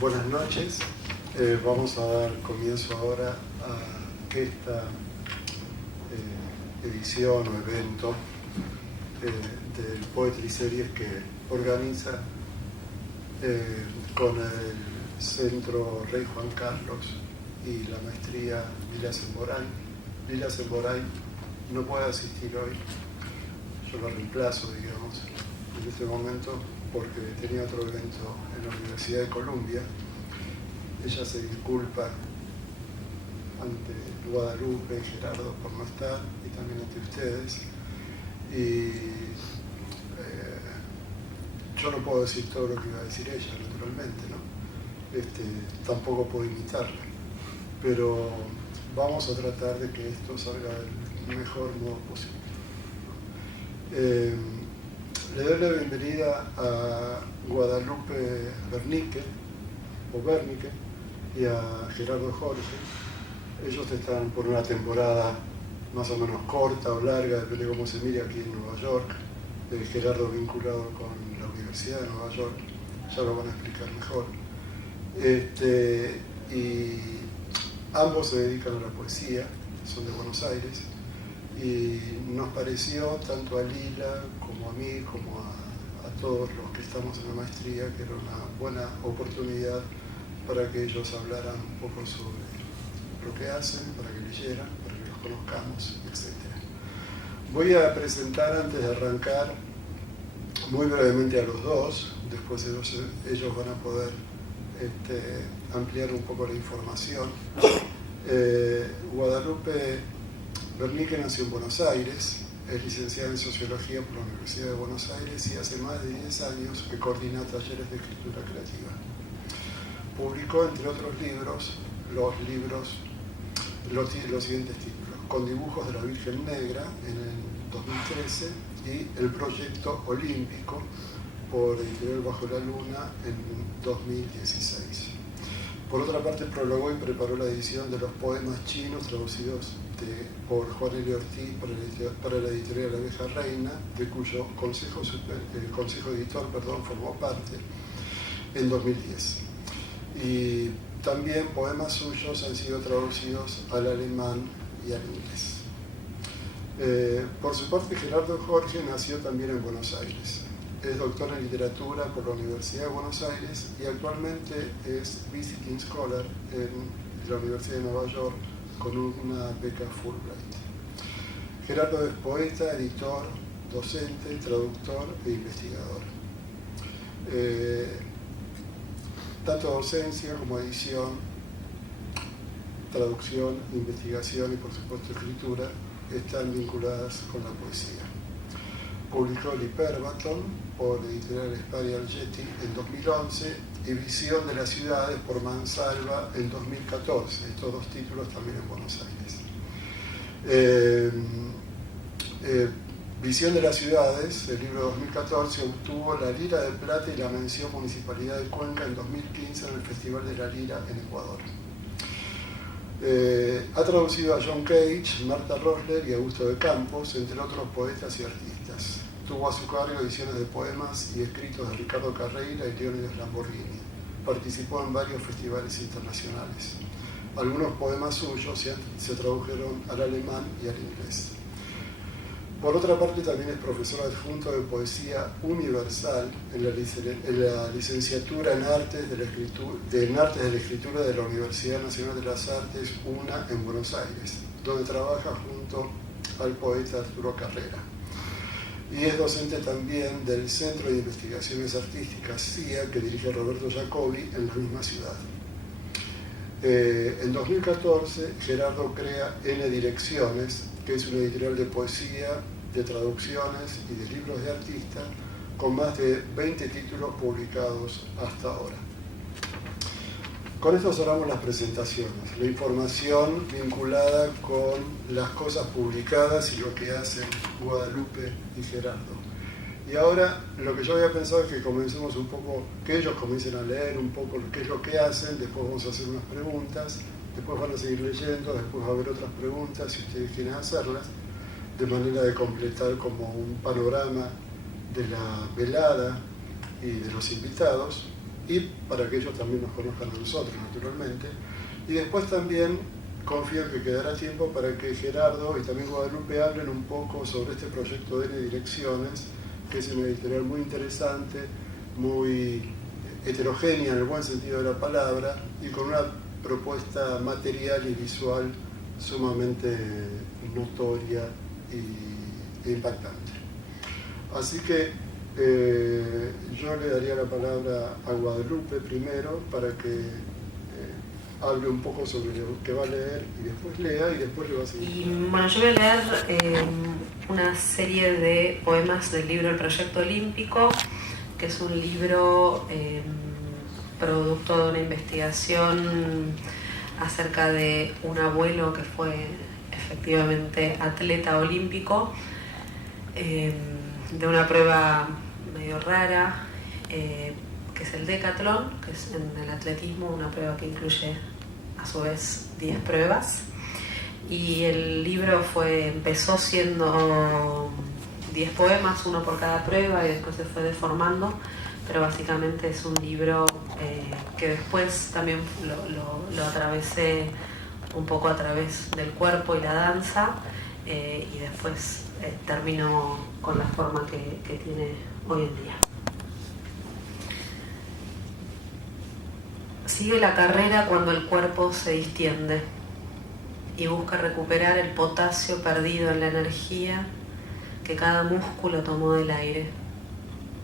Buenas noches. Vamos a dar comienzo ahora a esta edición o evento del Poetry Series que organiza con el Centro Rey Juan Carlos y la maestría Lila Semboray. Lila Semboray no puede asistir hoy, yo la reemplazo, digamos, en este momento porque tenía otro evento en la Universidad de Columbia. Ella se disculpa ante Guadalupe y Gerardo por no estar, y también ante ustedes. Y yo no puedo decir todo lo que iba a decir ella, naturalmente, ¿no? Tampoco puedo imitarla, pero vamos a tratar de que esto salga del mejor modo posible. Le doy la bienvenida a Guadalupe Bernique y a Gerardo Jorge. Ellos están por una temporada más o menos corta o larga, depende de cómo se mire, aquí en Nueva York. Gerardo vinculado con la Universidad de Nueva York, ya lo van a explicar mejor. Y ambos se dedican a la poesía, son de Buenos Aires, y nos pareció, tanto a Lila como a mí, como a todos los que estamos en la maestría, que era una buena oportunidad para que ellos hablaran un poco sobre lo que hacen, para que leyeran, para que los conozcamos, etc. Voy a presentar, antes de arrancar, muy brevemente a los dos. Después ellos van a poder ampliar un poco la información. Guadalupe Bernique nació en Buenos Aires, es licenciada en Sociología por la Universidad de Buenos Aires y hace más de 10 años que coordina talleres de escritura creativa. Publicó, entre otros libros, los siguientes títulos: Con dibujos de la Virgen Negra en el 2013 y El Proyecto Olímpico por Editorial Bajo la Luna en 2016. Por otra parte, prologó y preparó la edición de los poemas chinos traducidos por Juan L. Ortiz para la editorial La Vieja Reina, de cuyo consejo editor formó parte en 2010. Y también poemas suyos han sido traducidos al alemán y al inglés. Por su parte, Gerardo Jorge nació también en Buenos Aires. Es doctor en literatura por la Universidad de Buenos Aires y actualmente es visiting scholar en la Universidad de Nueva York con una beca Fulbright. Gerardo es poeta, editor, docente, traductor e investigador. Tanto docencia como edición, traducción, investigación y, por supuesto, escritura están vinculadas con la poesía. Publicó El Hiperbaton por Editorial Sparial Getty en 2011 y Visión de las Ciudades por Mansalva en 2014. Estos dos títulos también en Buenos Aires. Visión de las Ciudades, el libro de 2014, obtuvo la Lira de Plata y la mención Municipalidad de Cuenca en 2015 en el Festival de la Lira en Ecuador. Ha traducido a John Cage, Marta Rosler y Augusto de Campos, entre otros poetas y artistas. Tuvo a su cargo ediciones de poemas y escritos de Ricardo Carreira y Leónidas Lamborghini. Participó en varios festivales internacionales. Algunos poemas suyos se tradujeron al alemán y al inglés. Por otra parte, también es profesor adjunto de Poesía Universal en la licenciatura en Artes de la Escritura de la Universidad Nacional de las Artes, UNA, en Buenos Aires, donde trabaja junto al poeta Arturo Carrera. Y es docente también del Centro de Investigaciones Artísticas, CIA, que dirige Roberto Jacobi en la misma ciudad. En 2014, Gerardo crea N Direcciones, que es una editorial de poesía, de traducciones y de libros de artistas, con más de 20 títulos publicados hasta ahora. Con esto cerramos las presentaciones, la información vinculada con las cosas publicadas y lo que hacen Guadalupe y Gerardo. Y ahora lo que yo había pensado es que comencemos un poco, que ellos comiencen a leer un poco qué es lo que hacen, después vamos a hacer unas preguntas, después van a seguir leyendo, después va a haber otras preguntas si ustedes quieren hacerlas, de manera de completar como un panorama de la velada y de los invitados. y para que ellos también nos conozcan a nosotros, naturalmente. Y después también confío en que quedará tiempo para que Gerardo y también Guadalupe hablen un poco sobre este proyecto de N Direcciones, que es una editorial muy interesante, muy heterogénea en el buen sentido de la palabra y con una propuesta material y visual sumamente notoria e impactante. Así que yo le daría la palabra a Guadalupe primero para que hable un poco sobre lo que va a leer y después lea y después le va a seguir. Y bueno, yo voy a leer una serie de poemas del libro El Proyecto Olímpico, que es un libro producto de una investigación acerca de un abuelo que fue efectivamente atleta olímpico, de una prueba medio rara, que es el decatlón, que es en el atletismo una prueba que incluye a su vez 10 pruebas. Y el libro empezó siendo 10 poemas, uno por cada prueba, y después se fue deformando, pero básicamente es un libro que después también lo atravesé un poco a través del cuerpo y la danza, y después terminó con la forma que tiene hoy en día. Sigue la carrera cuando el cuerpo se distiende y busca recuperar el potasio perdido en la energía que cada músculo tomó del aire.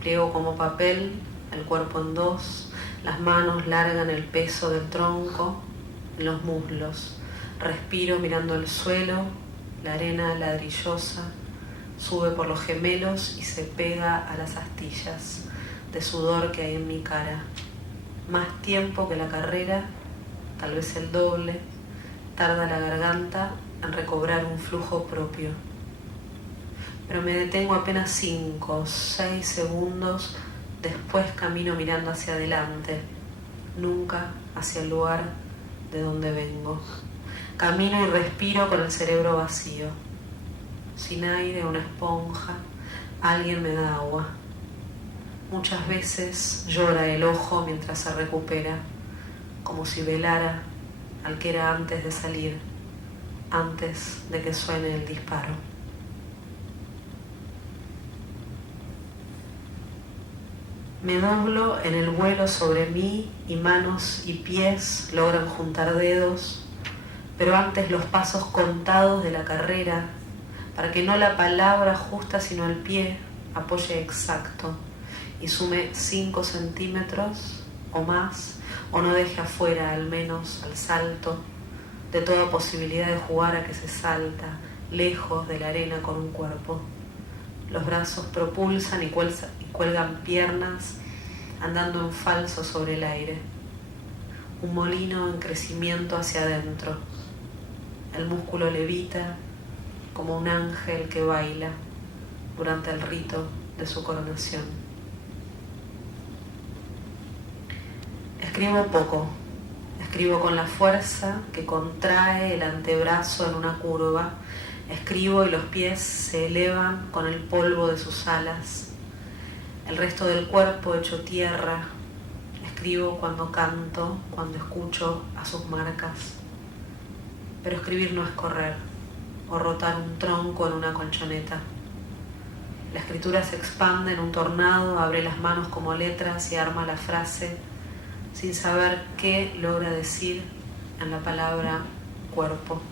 Pliego como papel el cuerpo en dos, las manos largan el peso del tronco en los muslos. Respiro mirando el suelo, la arena ladrillosa sube por los gemelos y se pega a las astillas de sudor que hay en mi cara. Más tiempo que la carrera, tal vez el doble, tarda la garganta en recobrar un flujo propio. Pero me detengo apenas 5 o 6 segundos, después camino mirando hacia adelante, nunca hacia el lugar de donde vengo. Camino y respiro con el cerebro vacío. Sin aire, una esponja, alguien me da agua. Muchas veces llora el ojo mientras se recupera, como si velara al que era antes de salir, antes de que suene el disparo. Me doblo en el vuelo sobre mí y manos y pies logran juntar dedos, pero antes los pasos contados de la carrera, para que no la palabra justa sino el pie apoye exacto y sume 5 centímetros o más, o no deje afuera al menos al salto de toda posibilidad de jugar a que se salta lejos de la arena con un cuerpo. Los brazos propulsan y cuelgan piernas andando en falso sobre el aire. Un molino en crecimiento hacia adentro. El músculo levita como un ángel que baila durante el rito de su coronación. Escribo poco. Escribo con la fuerza que contrae el antebrazo en una curva. Escribo y los pies se elevan con el polvo de sus alas. El resto del cuerpo hecho tierra. Escribo cuando canto, cuando escucho a sus marcas. Pero escribir no es correr o rotar un tronco en una colchoneta. La escritura se expande en un tornado, abre las manos como letras y arma la frase sin saber qué logra decir en la palabra cuerpo.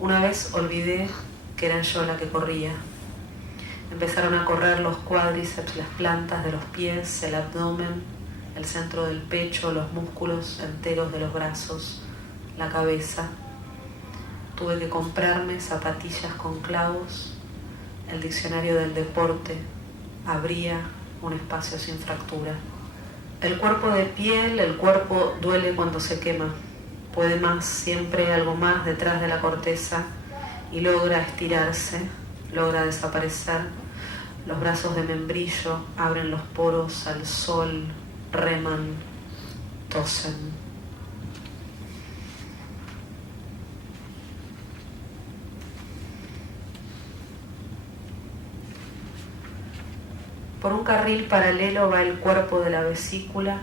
Una vez olvidé que era yo la que corría. Empezaron a correr los cuádriceps, las plantas de los pies, el abdomen, el centro del pecho, los músculos enteros de los brazos, la cabeza. Tuve que comprarme zapatillas con clavos. El diccionario del deporte abría un espacio sin fractura. El cuerpo de piel, el cuerpo duele cuando se quema. Puede más, siempre algo más detrás de la corteza y logra estirarse, logra desaparecer. Los brazos de membrillo abren los poros al sol, reman, tosen. Por un carril paralelo va el cuerpo de la vesícula,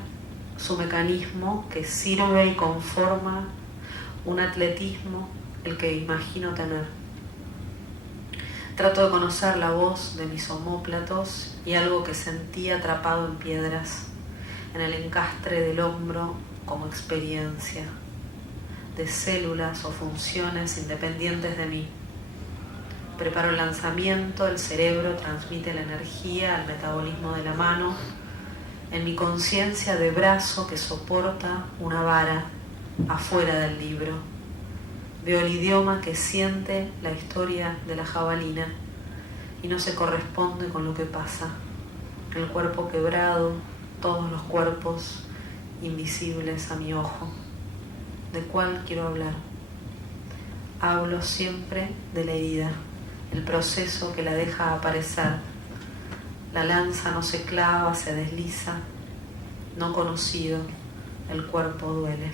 su mecanismo que sirve y conforma un atletismo el que imagino tener. Trato de conocer la voz de mis omóplatos y algo que sentí atrapado en piedras, en el encastre del hombro como experiencia, de células o funciones independientes de mí. Preparo el lanzamiento, el cerebro transmite la energía al metabolismo de la mano, en mi conciencia de brazo que soporta una vara afuera del libro. Veo el idioma que siente la historia de la jabalina y no se corresponde con lo que pasa. El cuerpo quebrado, todos los cuerpos invisibles a mi ojo. ¿De cuál quiero hablar? Hablo siempre de la herida, el proceso que la deja aparecer. La lanza no se clava, se desliza. No conocido, el cuerpo duele.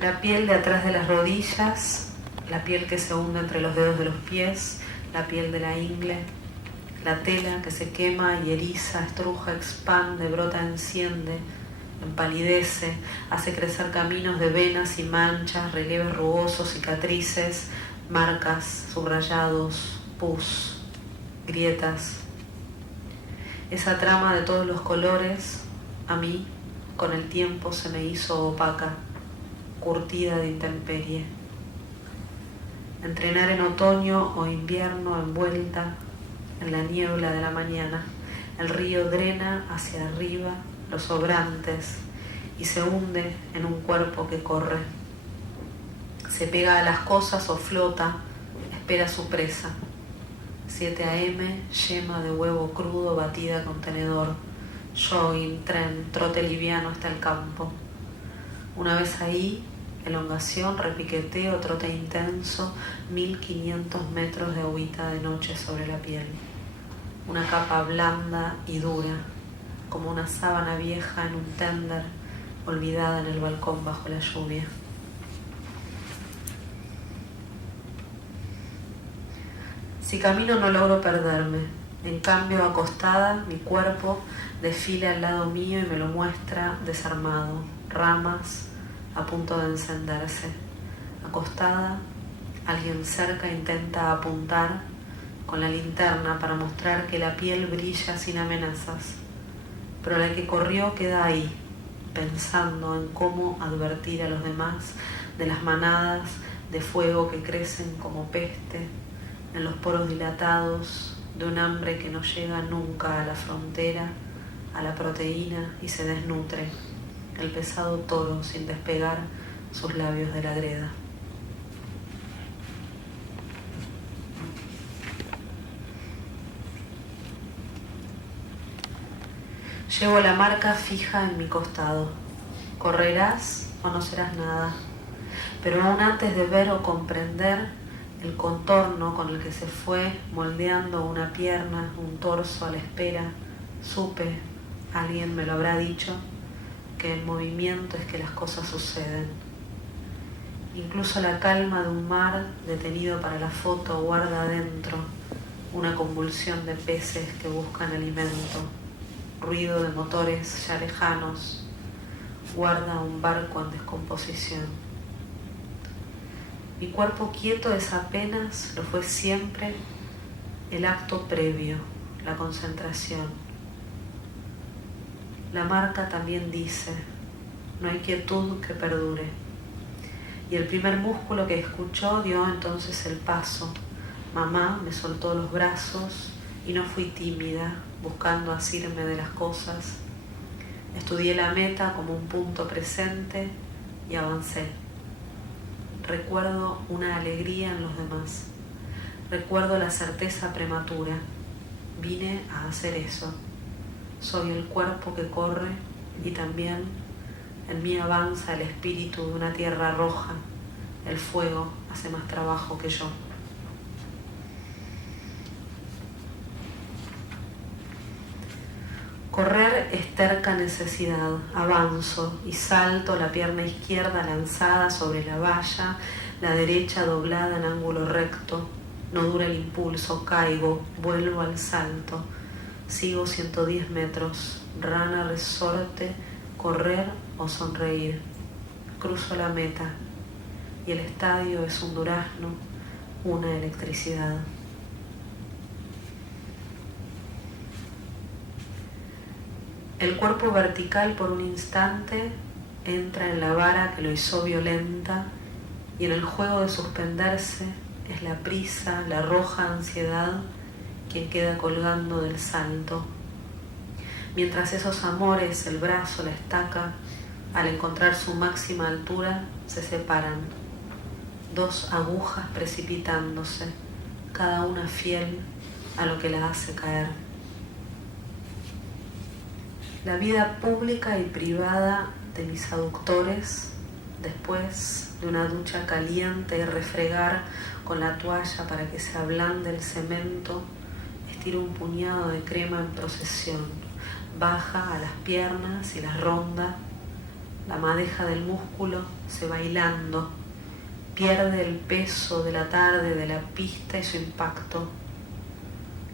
La piel de atrás de las rodillas, la piel que se hunde entre los dedos de los pies, la piel de la ingle, la tela que se quema y eriza, estruja, expande, brota, enciende, empalidece, hace crecer caminos de venas y manchas, relieves rugosos, cicatrices, marcas, subrayados, pus, grietas. Esa trama de todos los colores, a mí, con el tiempo se me hizo opaca, curtida de intemperie. Entrenar en otoño o invierno envuelta en la niebla de la mañana, el río drena hacia arriba los sobrantes y se hunde en un cuerpo que corre. Se pega a las cosas o flota, espera su presa. 7 a.m., yema de huevo crudo batida con tenedor, jogging, tren, trote liviano hasta el campo. Una vez ahí, elongación, repiqueteo, trote intenso, 1500 metros de agüita de noche sobre la piel. Una capa blanda y dura, como una sábana vieja en un tender, olvidada en el balcón bajo la lluvia. Si camino no logro perderme. En cambio, acostada, mi cuerpo desfila al lado mío y me lo muestra desarmado. Ramas a punto de encenderse. Acostada, alguien cerca intenta apuntar con la linterna para mostrar que la piel brilla sin amenazas. Pero la que corrió queda ahí, pensando en cómo advertir a los demás de las manadas de fuego que crecen como peste en los poros dilatados de un hambre que no llega nunca a la frontera, a la proteína y se desnutre, el pesado toro sin despegar sus labios de la greda. Llevo la marca fija en mi costado. Correrás o no serás nada, pero aún antes de ver o comprender el contorno con el que se fue moldeando una pierna, un torso a la espera, supe, alguien me lo habrá dicho, que el movimiento es que las cosas suceden. Incluso la calma de un mar detenido para la foto guarda adentro una convulsión de peces que buscan alimento, ruido de motores ya lejanos, guarda un barco en descomposición. Mi cuerpo quieto es apenas, lo fue siempre, el acto previo, la concentración. La marca también dice, no hay quietud que perdure. Y el primer músculo que escuchó dio entonces el paso. Mamá me soltó los brazos y no fui tímida, buscando asirme de las cosas. Estudié la meta como un punto presente y avancé. Recuerdo una alegría en los demás. Recuerdo la certeza prematura. Vine a hacer eso. Soy el cuerpo que corre y también en mí avanza el espíritu de una tierra roja. El fuego hace más trabajo que yo. Correr es terca necesidad, avanzo y salto, la pierna izquierda lanzada sobre la valla, la derecha doblada en ángulo recto, No dura el impulso, caigo, vuelvo al salto. Sigo 110 metros, rana, resorte, correr o sonreír. Cruzo la meta y el estadio es un durazno, una electricidad. El cuerpo vertical por un instante entra en la vara que lo hizo violenta y en el juego de suspenderse es la prisa, la roja ansiedad quien queda colgando del salto. Mientras esos amores, el brazo, la estaca, al encontrar su máxima altura, se separan. Dos agujas precipitándose, cada una fiel a lo que la hace caer. La vida pública y privada de mis aductores, después de una ducha caliente y refregar con la toalla para que se ablande el cemento, estiro un puñado de crema en procesión, baja a las piernas y las ronda, la madeja del músculo se va hilando, pierde el peso de la tarde, de la pista y su impacto.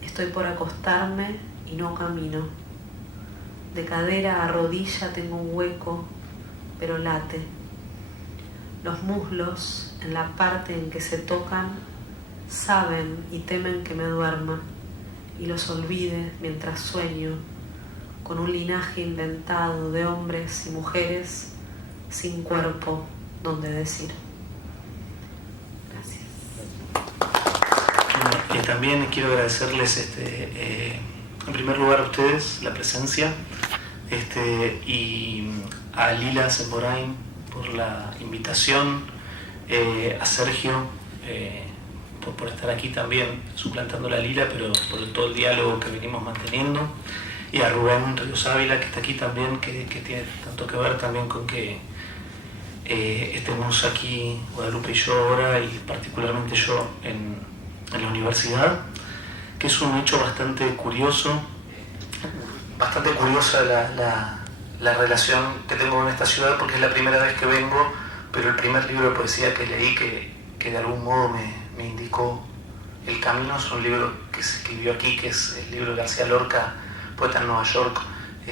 Estoy por acostarme y no camino. De cadera a rodilla tengo un hueco, pero late. Los muslos, en la parte en que se tocan, saben y temen que me duerma y los olvide mientras sueño, con un linaje inventado de hombres y mujeres sin cuerpo donde decir. Gracias. También quiero agradecerles en primer lugar a ustedes la presencia y a Lila Semborain por la invitación, a Sergio por estar aquí también suplantando la Lila, pero por todo el diálogo que venimos manteniendo, y a Rubén Ríos Ávila, que está aquí también, que tiene tanto que ver también con que estemos aquí Guadalupe y yo ahora, y particularmente yo en la universidad, que es un hecho bastante curiosa la relación que tengo con esta ciudad, porque es la primera vez que vengo, pero el primer libro de poesía que leí que de algún modo me indicó el camino es un libro que se escribió aquí, que es el libro de García Lorca, Poeta en Nueva York. Y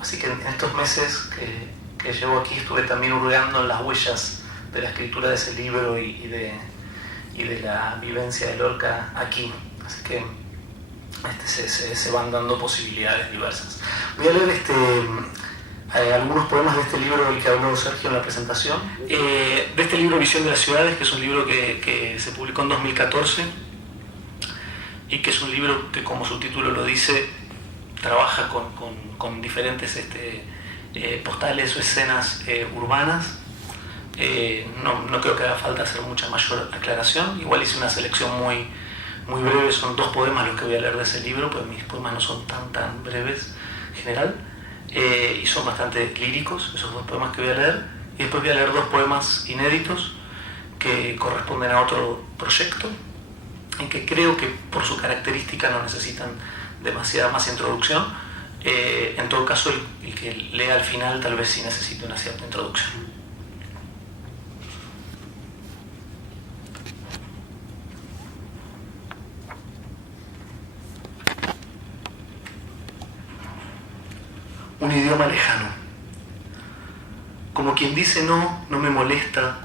así que en estos meses que llevo aquí estuve también hurgando en las huellas de la escritura de ese libro y de la vivencia de Lorca aquí. Así que se van dando posibilidades diversas. Voy a leer algunos poemas de este libro del que habló Sergio en la presentación. De este libro Visión de las Ciudades, que es un libro que se publicó en 2014 y que es un libro que, como su título lo dice, trabaja con diferentes postales o escenas urbanas. No creo que haga falta hacer mucha mayor aclaración. Igual hice una selección muy breve, son 2 poemas los que voy a leer de ese libro, pues mis poemas no son tan breves en general, y son bastante líricos esos 2 poemas que voy a leer, y después voy a leer 2 poemas inéditos que corresponden a otro proyecto, en que creo que por su característica no necesitan demasiada más introducción. En todo caso, el que lea al final tal vez sí necesite una cierta introducción. Un idioma lejano. Como quien dice no me molesta,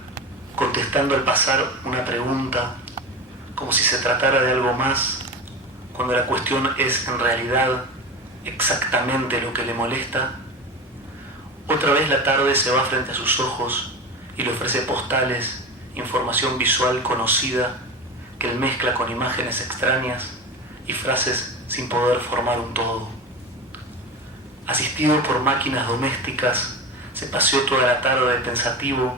contestando al pasar una pregunta, como si se tratara de algo más, cuando la cuestión es en realidad exactamente lo que le molesta. Otra vez la tarde se va frente a sus ojos y le ofrece postales, información visual conocida que él mezcla con imágenes extrañas y frases sin poder formar un todo. Asistido por máquinas domésticas, se paseó toda la tarde pensativo,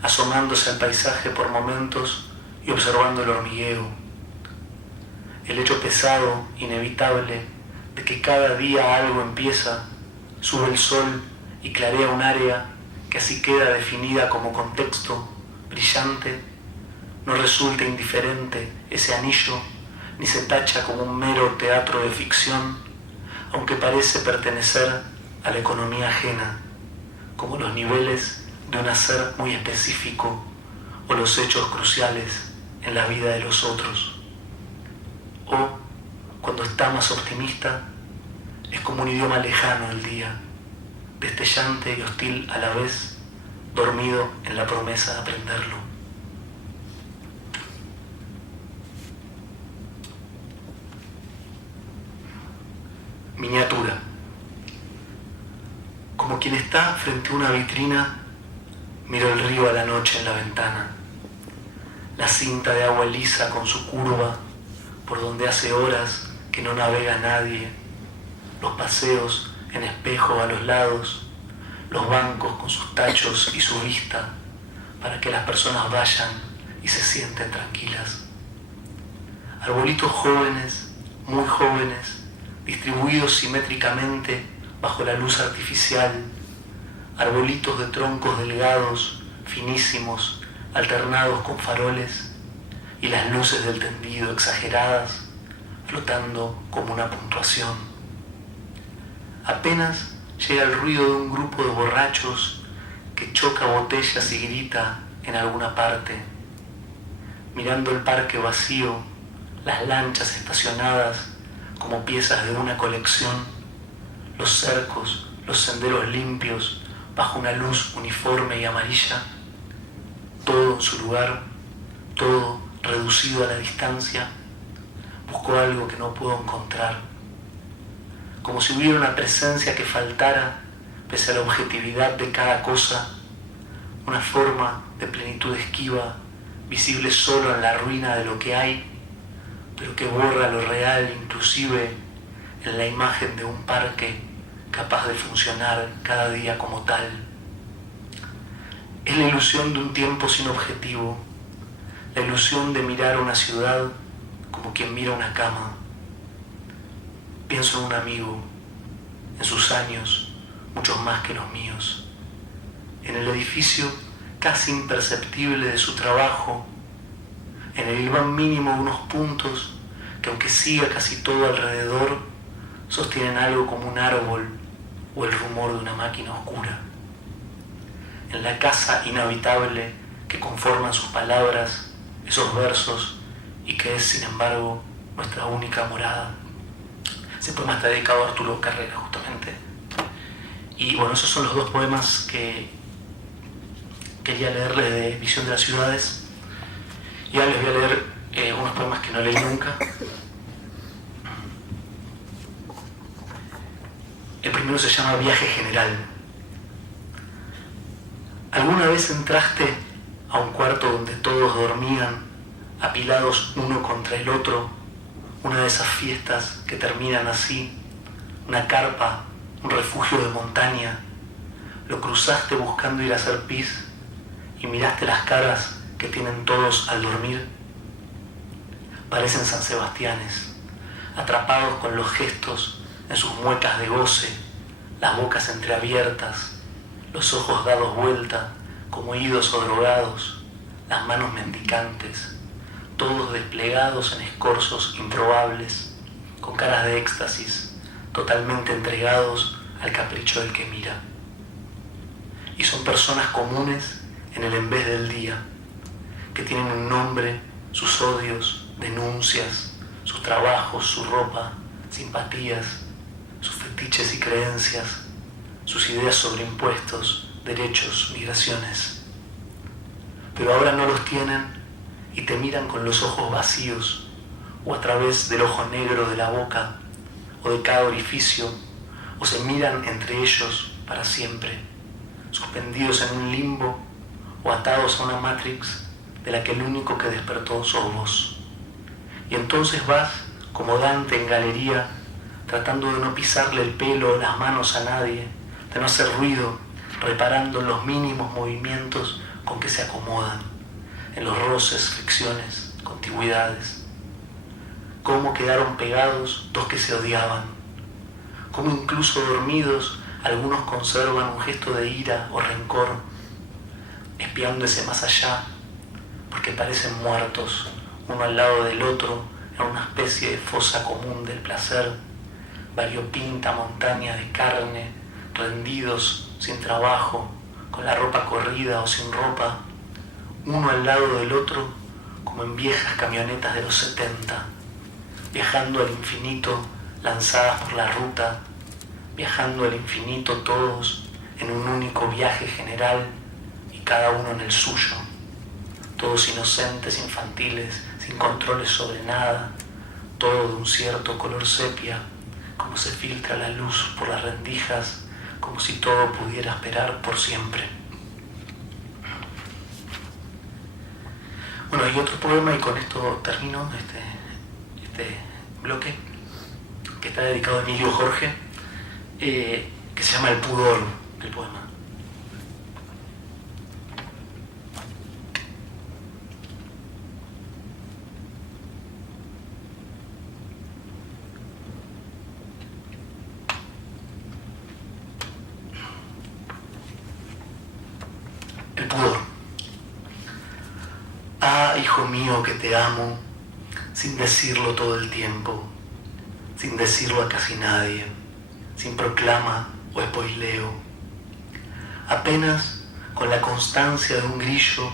asomándose al paisaje por momentos y observando el hormigueo. El hecho pesado, inevitable, de que cada día algo empieza, sube el sol y clarea un área que así queda definida como contexto, brillante, no resulta indiferente ese anillo, ni se tacha como un mero teatro de ficción, aunque parece pertenecer a la economía ajena, como los niveles de un hacer muy específico o los hechos cruciales en la vida de los otros. O, cuando está más optimista, es como un idioma lejano del día, destellante y hostil a la vez, dormido en la promesa de aprenderlo. Miniatura. Como quien está frente a una vitrina, miro el río a la noche en la ventana. La cinta de agua lisa con su curva, por donde hace horas que no navega nadie. Los paseos en espejo a los lados, los bancos con sus tachos y su vista, para que las personas vayan y se sienten tranquilas. Arbolitos jóvenes, muy jóvenes, distribuidos simétricamente bajo la luz artificial, arbolitos de troncos delgados, finísimos, alternados con faroles, y las luces del tendido exageradas, flotando como una puntuación. Apenas llega el ruido de un grupo de borrachos que choca botellas y grita en alguna parte. Mirando el parque vacío, las lanchas estacionadas como piezas de una colección, los cercos, los senderos limpios bajo una luz uniforme y amarilla, todo en su lugar, todo reducido a la distancia, busco algo que no puedo encontrar, como si hubiera una presencia que faltara pese a la objetividad de cada cosa, una forma de plenitud esquiva, visible solo en la ruina de lo que hay, pero que borra lo real inclusive en la imagen de un parque capaz de funcionar cada día como tal. Es la ilusión de un tiempo sin objetivo, la ilusión de mirar una ciudad como quien mira una cama. Pienso en un amigo, en sus años, muchos más que los míos, en el edificio casi imperceptible de su trabajo, en el imán mínimo de unos puntos que, aunque siga casi todo alrededor, sostienen algo como un árbol o el rumor de una máquina oscura. En la casa inhabitable que conforman sus palabras, esos versos, y que es, sin embargo, nuestra única morada. Ese poema está dedicado a Arturo Carrera, justamente. Y bueno, esos son los dos poemas que quería leerles de Visión de las Ciudades. Y ahora les voy a leer unos poemas que no leí nunca. El primero se llama Viaje General. ¿Alguna vez entraste a un cuarto donde todos dormían, apilados uno contra el otro, una de esas fiestas que terminan así, una carpa, un refugio de montaña? Lo cruzaste buscando ir a hacer pis y miraste las caras que tienen todos al dormir. Parecen San Sebastianes, atrapados con los gestos en sus muecas de goce, las bocas entreabiertas, los ojos dados vuelta como idos o drogados, las manos mendicantes, todos desplegados en escorzos improbables, con caras de éxtasis, totalmente entregados al capricho del que mira. Y son personas comunes en el en vez del día, que tienen un nombre, sus odios, denuncias, sus trabajos, su ropa, simpatías, sus fetiches y creencias, sus ideas sobre impuestos, derechos, migraciones. Pero ahora no los tienen y te miran con los ojos vacíos, o a través del ojo negro de la boca, o de cada orificio, o se miran entre ellos para siempre, suspendidos en un limbo o atados a una Matrix de la que el único que despertó sos vos. Y entonces vas, como Dante en galería, tratando de no pisarle el pelo o las manos a nadie, de no hacer ruido, reparando en los mínimos movimientos con que se acomodan, en los roces, fricciones, contigüidades. Cómo quedaron pegados dos que se odiaban, cómo incluso dormidos algunos conservan un gesto de ira o rencor, espiando ese más allá, porque parecen muertos, uno al lado del otro, en una especie de fosa común del placer, variopinta montaña de carne, rendidos, sin trabajo, con la ropa corrida o sin ropa, uno al lado del otro, como en viejas camionetas de los 70, viajando al infinito, lanzadas por la ruta, viajando al infinito todos en un único viaje general y cada uno en el suyo, todos inocentes, infantiles, sin controles sobre nada, todo de un cierto color sepia, como se filtra la luz por las rendijas, como si todo pudiera esperar por siempre. Bueno, hay otro poema, y con esto termino este bloque, que está dedicado a Emilio Jorge, que se llama El pudor, el poema. El pudor. Ah, hijo mío, que te amo, sin decirlo todo el tiempo, sin decirlo a casi nadie, sin proclama o spoileo. Apenas con la constancia de un grillo,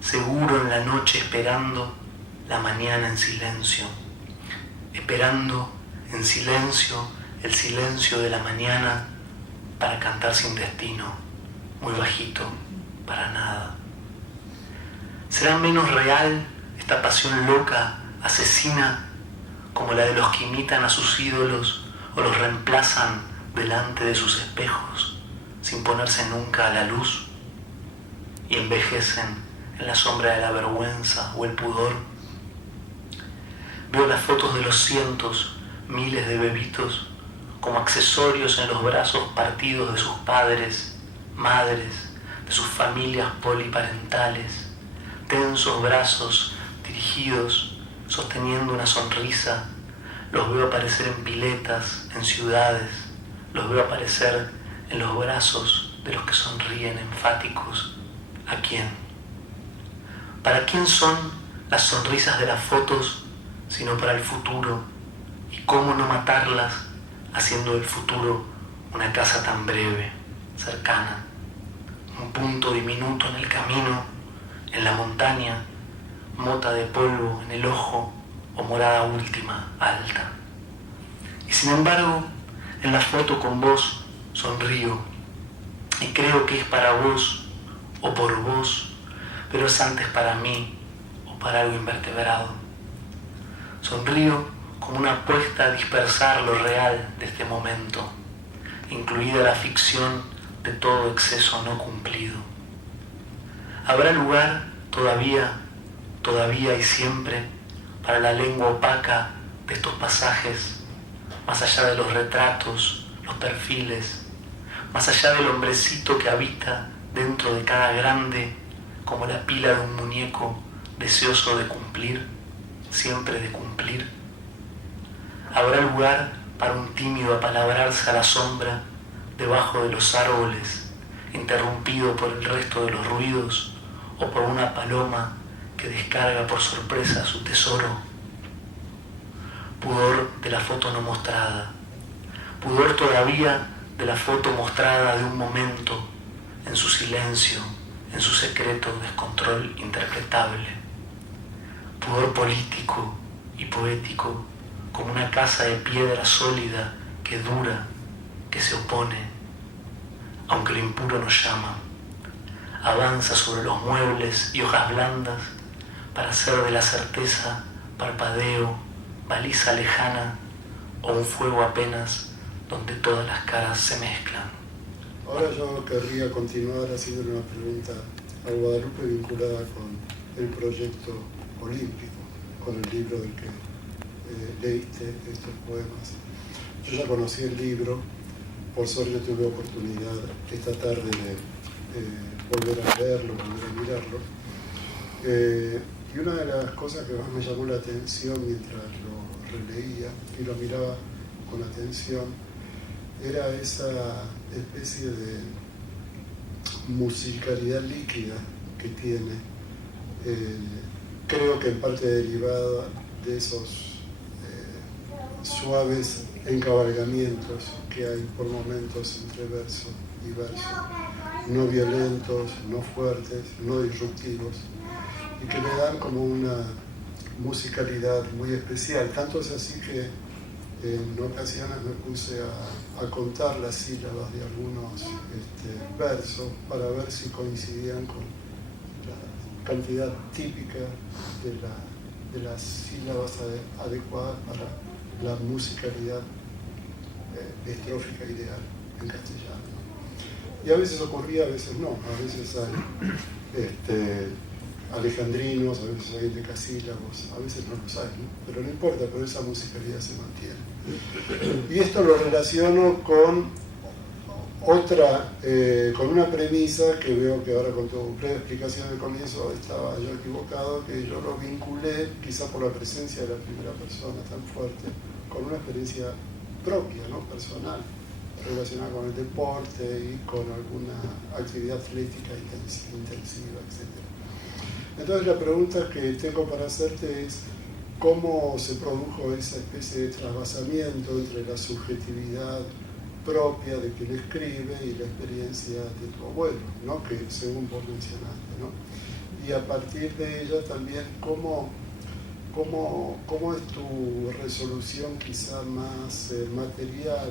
seguro en la noche esperando la mañana en silencio, esperando en silencio el silencio de la mañana para cantar sin destino, muy bajito, para nada. ¿Será menos real esta pasión loca, asesina, como la de los que imitan a sus ídolos o los reemplazan delante de sus espejos, sin ponerse nunca a la luz, y envejecen en la sombra de la vergüenza o el pudor? Veo las fotos de los cientos, miles de bebitos como accesorios en los brazos partidos de sus padres, madres, de sus familias poliparentales, tensos brazos dirigidos, sosteniendo una sonrisa. Los veo aparecer en piletas, en ciudades, los veo aparecer en los brazos de los que sonríen enfáticos. ¿A quién? ¿Para quién son las sonrisas de las fotos, sino para el futuro? ¿Y cómo no matarlas haciendo del futuro una casa tan breve, cercana? Un punto diminuto en el camino, en la montaña, mota de polvo en el ojo o morada última, alta. Y sin embargo, en la foto con vos sonrío y creo que es para vos o por vos, pero es antes para mí o para algo invertebrado. Sonrío como una apuesta a dispersar lo real de este momento, incluida la ficción de todo exceso no cumplido. ¿Habrá lugar todavía y siempre, para la lengua opaca de estos pasajes, más allá de los retratos, los perfiles, más allá del hombrecito que habita dentro de cada grande, como la pila de un muñeco deseoso de cumplir, siempre de cumplir? ¿Habrá lugar para un tímido apalabrarse a la sombra debajo de los árboles, interrumpido por el resto de los ruidos o por una paloma que descarga por sorpresa su tesoro? Pudor de la foto no mostrada, pudor todavía de la foto mostrada de un momento, en su silencio, en su secreto descontrol interpretable. Pudor político y poético, como una casa de piedra sólida que dura, que se opone, aunque lo impuro nos llama. Avanza sobre los muebles y hojas blandas para hacer de la certeza parpadeo, baliza lejana o un fuego apenas donde todas las caras se mezclan. Ahora yo querría continuar haciendo una pregunta a Guadalupe vinculada con el proyecto olímpico, con el libro del que leíste estos poemas. Yo ya conocí el libro, por suerte tuve oportunidad esta tarde de volver a leerlo, volver a mirarlo. Y una de las cosas que más me llamó la atención mientras lo releía y lo miraba con atención era esa especie de musicalidad líquida que tiene, creo que en parte derivada de esos suaves encabalgamientos que hay por momentos entre verso y verso, no violentos, no fuertes, no disruptivos, y que le dan como una musicalidad muy especial. Tanto es así que en ocasiones me puse a contar las sílabas de algunos versos para ver si coincidían con la cantidad típica de las sílabas adecuadas para la musicalidad estrófica ideal en castellano. Y a veces ocurría, a veces no, a veces hay alejandrinos, a veces hay decasílabos, a veces no los hay, ¿no? Pero no importa, pero esa musicalidad se mantiene. Y esto lo relaciono con con una premisa que veo que ahora con tu breve explicación del comienzo estaba yo equivocado, que yo lo vinculé, quizá por la presencia de la primera persona tan fuerte, con una experiencia propia, ¿no? Personal, relacionada con el deporte y con alguna actividad atlética intensiva, etc. Entonces la pregunta que tengo para hacerte es cómo se produjo esa especie de trasvasamiento entre la subjetividad propia de quien escribe y la experiencia de tu abuelo, ¿no? Que según vos mencionaste, ¿no? Y a partir de ella también cómo es tu resolución quizá más material,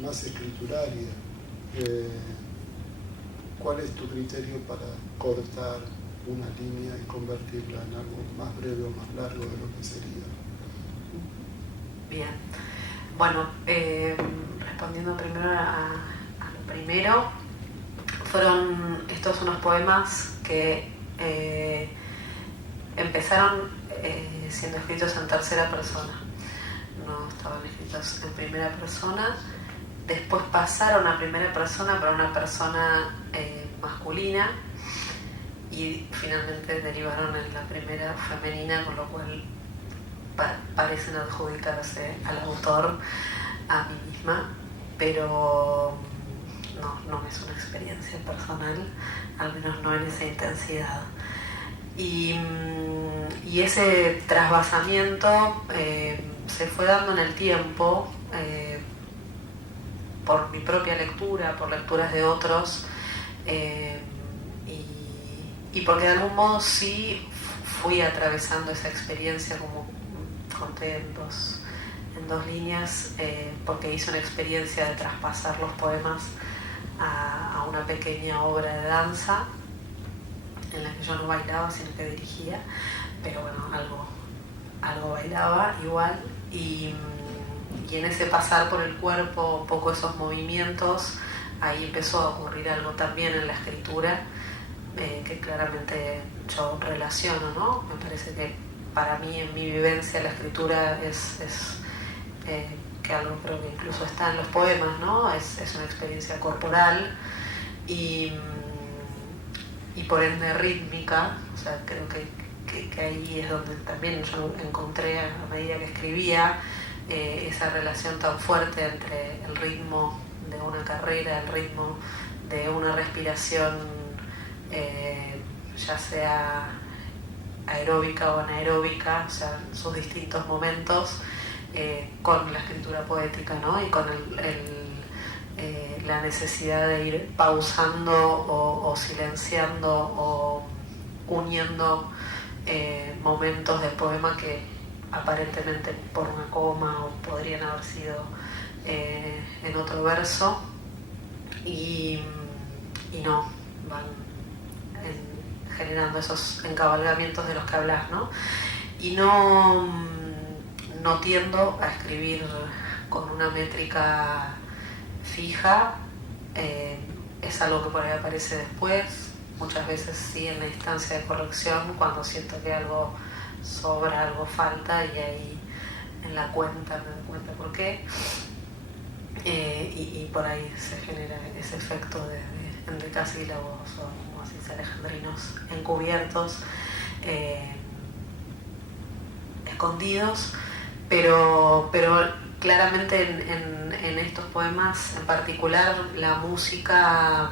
más escrituraria. ¿Cuál es tu criterio para cortar una línea y convertirla en algo más breve o más largo de lo que sería? Bien. Bueno, respondiendo primero a lo primero, fueron estos unos poemas que empezaron siendo escritos en tercera persona. No estaban escritos en primera persona. Después pasaron a primera persona para una persona masculina y finalmente derivaron en la primera femenina, con lo cual parecen adjudicarse al autor, a mí misma, pero no es una experiencia personal, al menos no en esa intensidad. Y ese trasvasamiento se fue dando en el tiempo, por mi propia lectura, por lecturas de otros, y porque de algún modo sí fui atravesando esa experiencia, como conté en dos líneas, porque hice una experiencia de traspasar los poemas a una pequeña obra de danza en la que yo no bailaba, sino que dirigía, pero bueno, algo bailaba igual, y en ese pasar por el cuerpo, un poco esos movimientos, ahí empezó a ocurrir algo también en la escritura, que claramente yo relaciono, ¿no? Me parece que para mí, en mi vivencia, la escritura es que algo creo que incluso está en los poemas, ¿no? Es una experiencia corporal y por ende rítmica. O sea, creo que ahí es donde también yo encontré, a medida que escribía, esa relación tan fuerte entre el ritmo de una carrera, el ritmo de una respiración, ya sea aeróbica o anaeróbica, o sea, en sus distintos momentos, con la escritura poética, ¿no? Y con la necesidad de ir pausando o silenciando o uniendo momentos del poema que aparentemente por una coma o podrían haber sido en otro verso, y no van generando esos encabalgamientos de los que hablas, ¿no? Y no tiendo a escribir con una métrica fija, es algo que por ahí aparece después, muchas veces sí en la instancia de corrección, cuando siento que algo sobra, algo falta, y ahí en la cuenta me doy cuenta por qué, y por ahí se genera ese efecto de endecasílabos o así alejandrinos encubiertos, escondidos, pero claramente en estos poemas en particular la música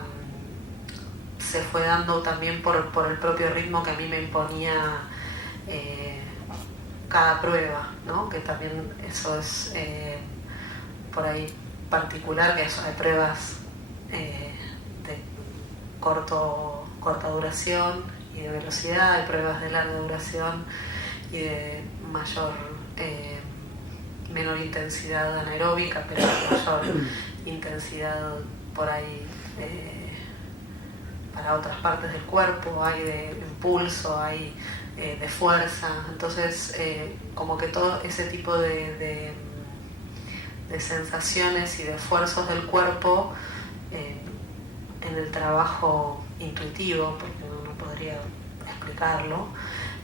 se fue dando también por el propio ritmo que a mí me imponía cada prueba, ¿no? Que también eso es por ahí particular, que hay pruebas de corto corta duración y de velocidad, hay pruebas de larga duración y de menor intensidad anaeróbica, pero mayor intensidad por ahí para otras partes del cuerpo, hay de impulso, hay de fuerza. Entonces como que todo ese tipo de sensaciones y de esfuerzos del cuerpo en el trabajo intuitivo, porque no podría explicarlo,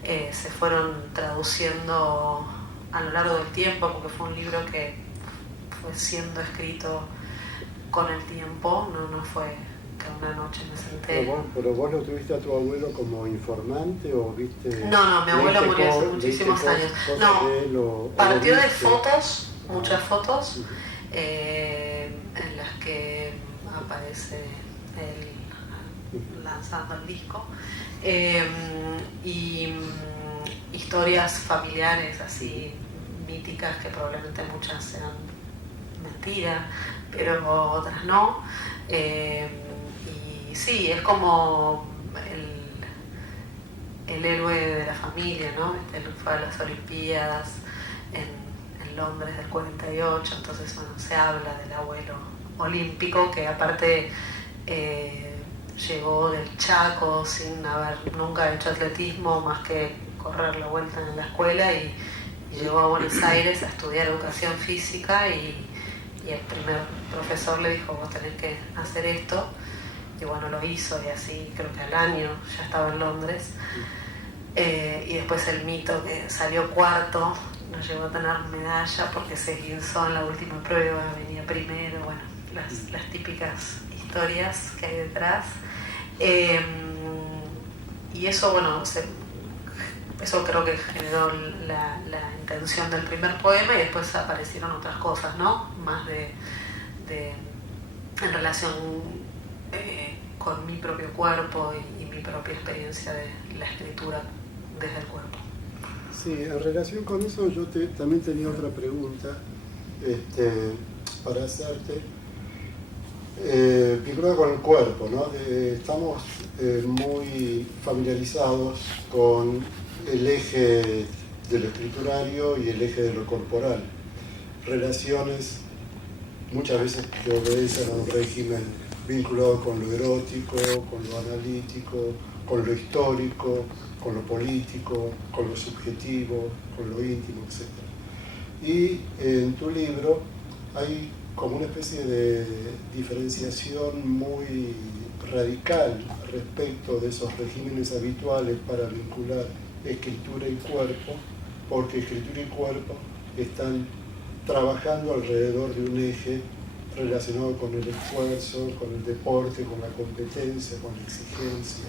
se fueron traduciendo a lo largo del tiempo, porque fue un libro que fue siendo escrito con el tiempo, no fue que una noche me senté. ¿Pero vos lo tuviste a tu abuelo como informante o viste...? No, mi abuelo murió hace muchísimos años. No, partió de fotos, muchas fotos, en las que aparece él lanzando el disco, y historias familiares así míticas, que probablemente muchas sean mentiras, pero otras no. Y sí, es como el héroe de la familia, ¿no? Él fue a las Olimpiadas en Londres del 48, entonces bueno, se habla del abuelo olímpico, que aparte llegó del Chaco sin haber nunca hecho atletismo más que correr la vuelta en la escuela, y llegó a Buenos Aires a estudiar educación física, y el primer profesor le dijo: vos tenés que hacer esto, y bueno, lo hizo, y así creo que al año ya estaba en Londres. Y después el mito que salió cuarto, no llegó a tener medalla porque se esguinzó en la última prueba, venía primero, bueno, las típicas historias que hay detrás. Y eso, bueno, eso creo que generó la intención del primer poema, y después aparecieron otras cosas, ¿no? Más en relación con mi propio cuerpo y mi propia experiencia de la escritura desde el cuerpo. Sí, en relación con eso yo también tenía otra pregunta para hacerte, vinculada con el cuerpo, ¿no? Estamos muy familiarizados con el eje de lo escriturario y el eje de lo corporal. Relaciones muchas veces que obedecen a un régimen vinculado con lo erótico, con lo analítico, con lo histórico, con lo político, con lo subjetivo, con lo íntimo, etc. Y en tu libro hay como una especie de diferenciación muy radical respecto de esos regímenes habituales para vincular escritura y cuerpo, porque escritura y cuerpo están trabajando alrededor de un eje relacionado con el esfuerzo, con el deporte, con la competencia, con la exigencia,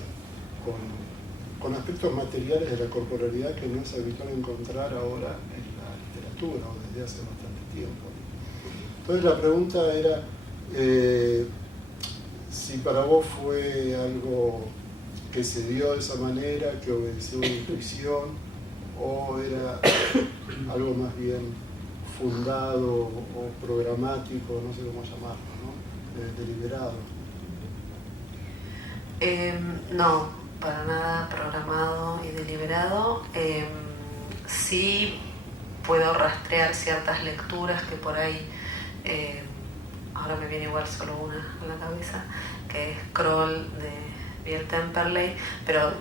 con aspectos materiales de la corporalidad que no es habitual encontrar ahora en la literatura o desde hace bastante tiempo. Entonces la pregunta era si para vos fue algo que se dio de esa manera, que obedeció una intuición, o era algo más bien fundado o programático, no sé cómo llamarlo, ¿no? Deliberado. No, para nada programado y deliberado. Sí puedo rastrear ciertas lecturas que por ahí, ahora me viene igual solo una a la cabeza, que es Kroll de Bill Temperley, pero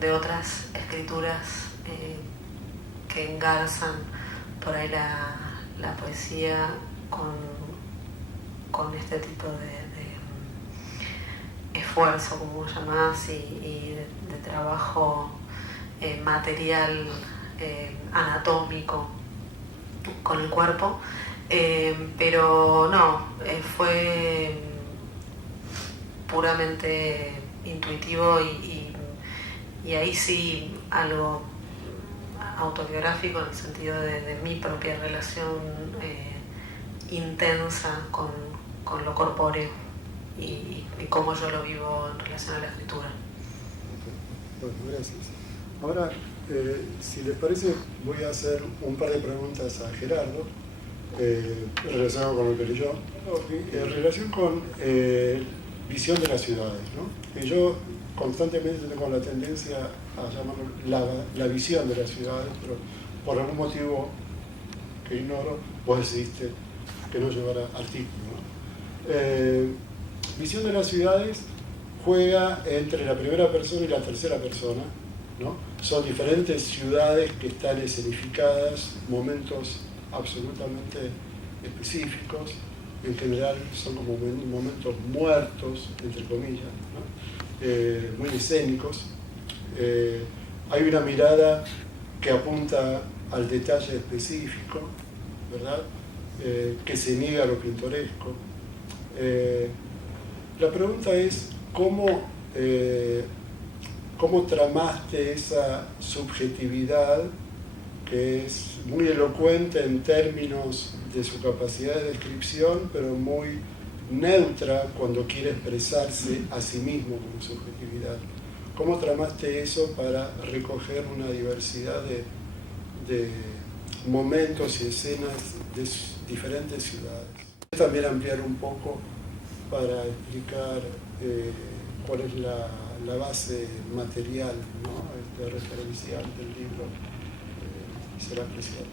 de otras escrituras que engarzan por ahí la poesía con este tipo de esfuerzo, como vos llamás, y de trabajo material, anatómico con el cuerpo, pero no, fue puramente intuitivo y ahí sí algo autobiográfico, en el sentido de mi propia relación intensa con lo corpóreo y cómo yo lo vivo en relación a la escritura. Bueno, gracias. Ahora, si les parece, voy a hacer un par de preguntas a Gerardo relacionado con lo que leyó, en relación con visión de las ciudades, ¿no? Que yo constantemente tengo la tendencia a llamarlo la visión de las ciudades, pero por algún motivo que ignoro, vos decidiste que no llevara al título, ¿no? Visión de las ciudades juega entre la primera persona y la tercera persona, ¿no? Son diferentes ciudades que están escenificadas, momentos absolutamente específicos, en general son como momentos muertos, entre comillas, ¿no? Muy escénicos. Hay una mirada que apunta al detalle específico, ¿verdad? Que se niega a lo pintoresco. La pregunta es cómo tramaste esa subjetividad que es muy elocuente en términos de su capacidad de descripción, pero muy neutra cuando quiere expresarse a sí mismo como subjetividad. ¿Cómo tramaste eso para recoger una diversidad de momentos y escenas de diferentes ciudades? También ampliar un poco para explicar cuál es la base material, ¿no? Referencial del libro, será apreciado.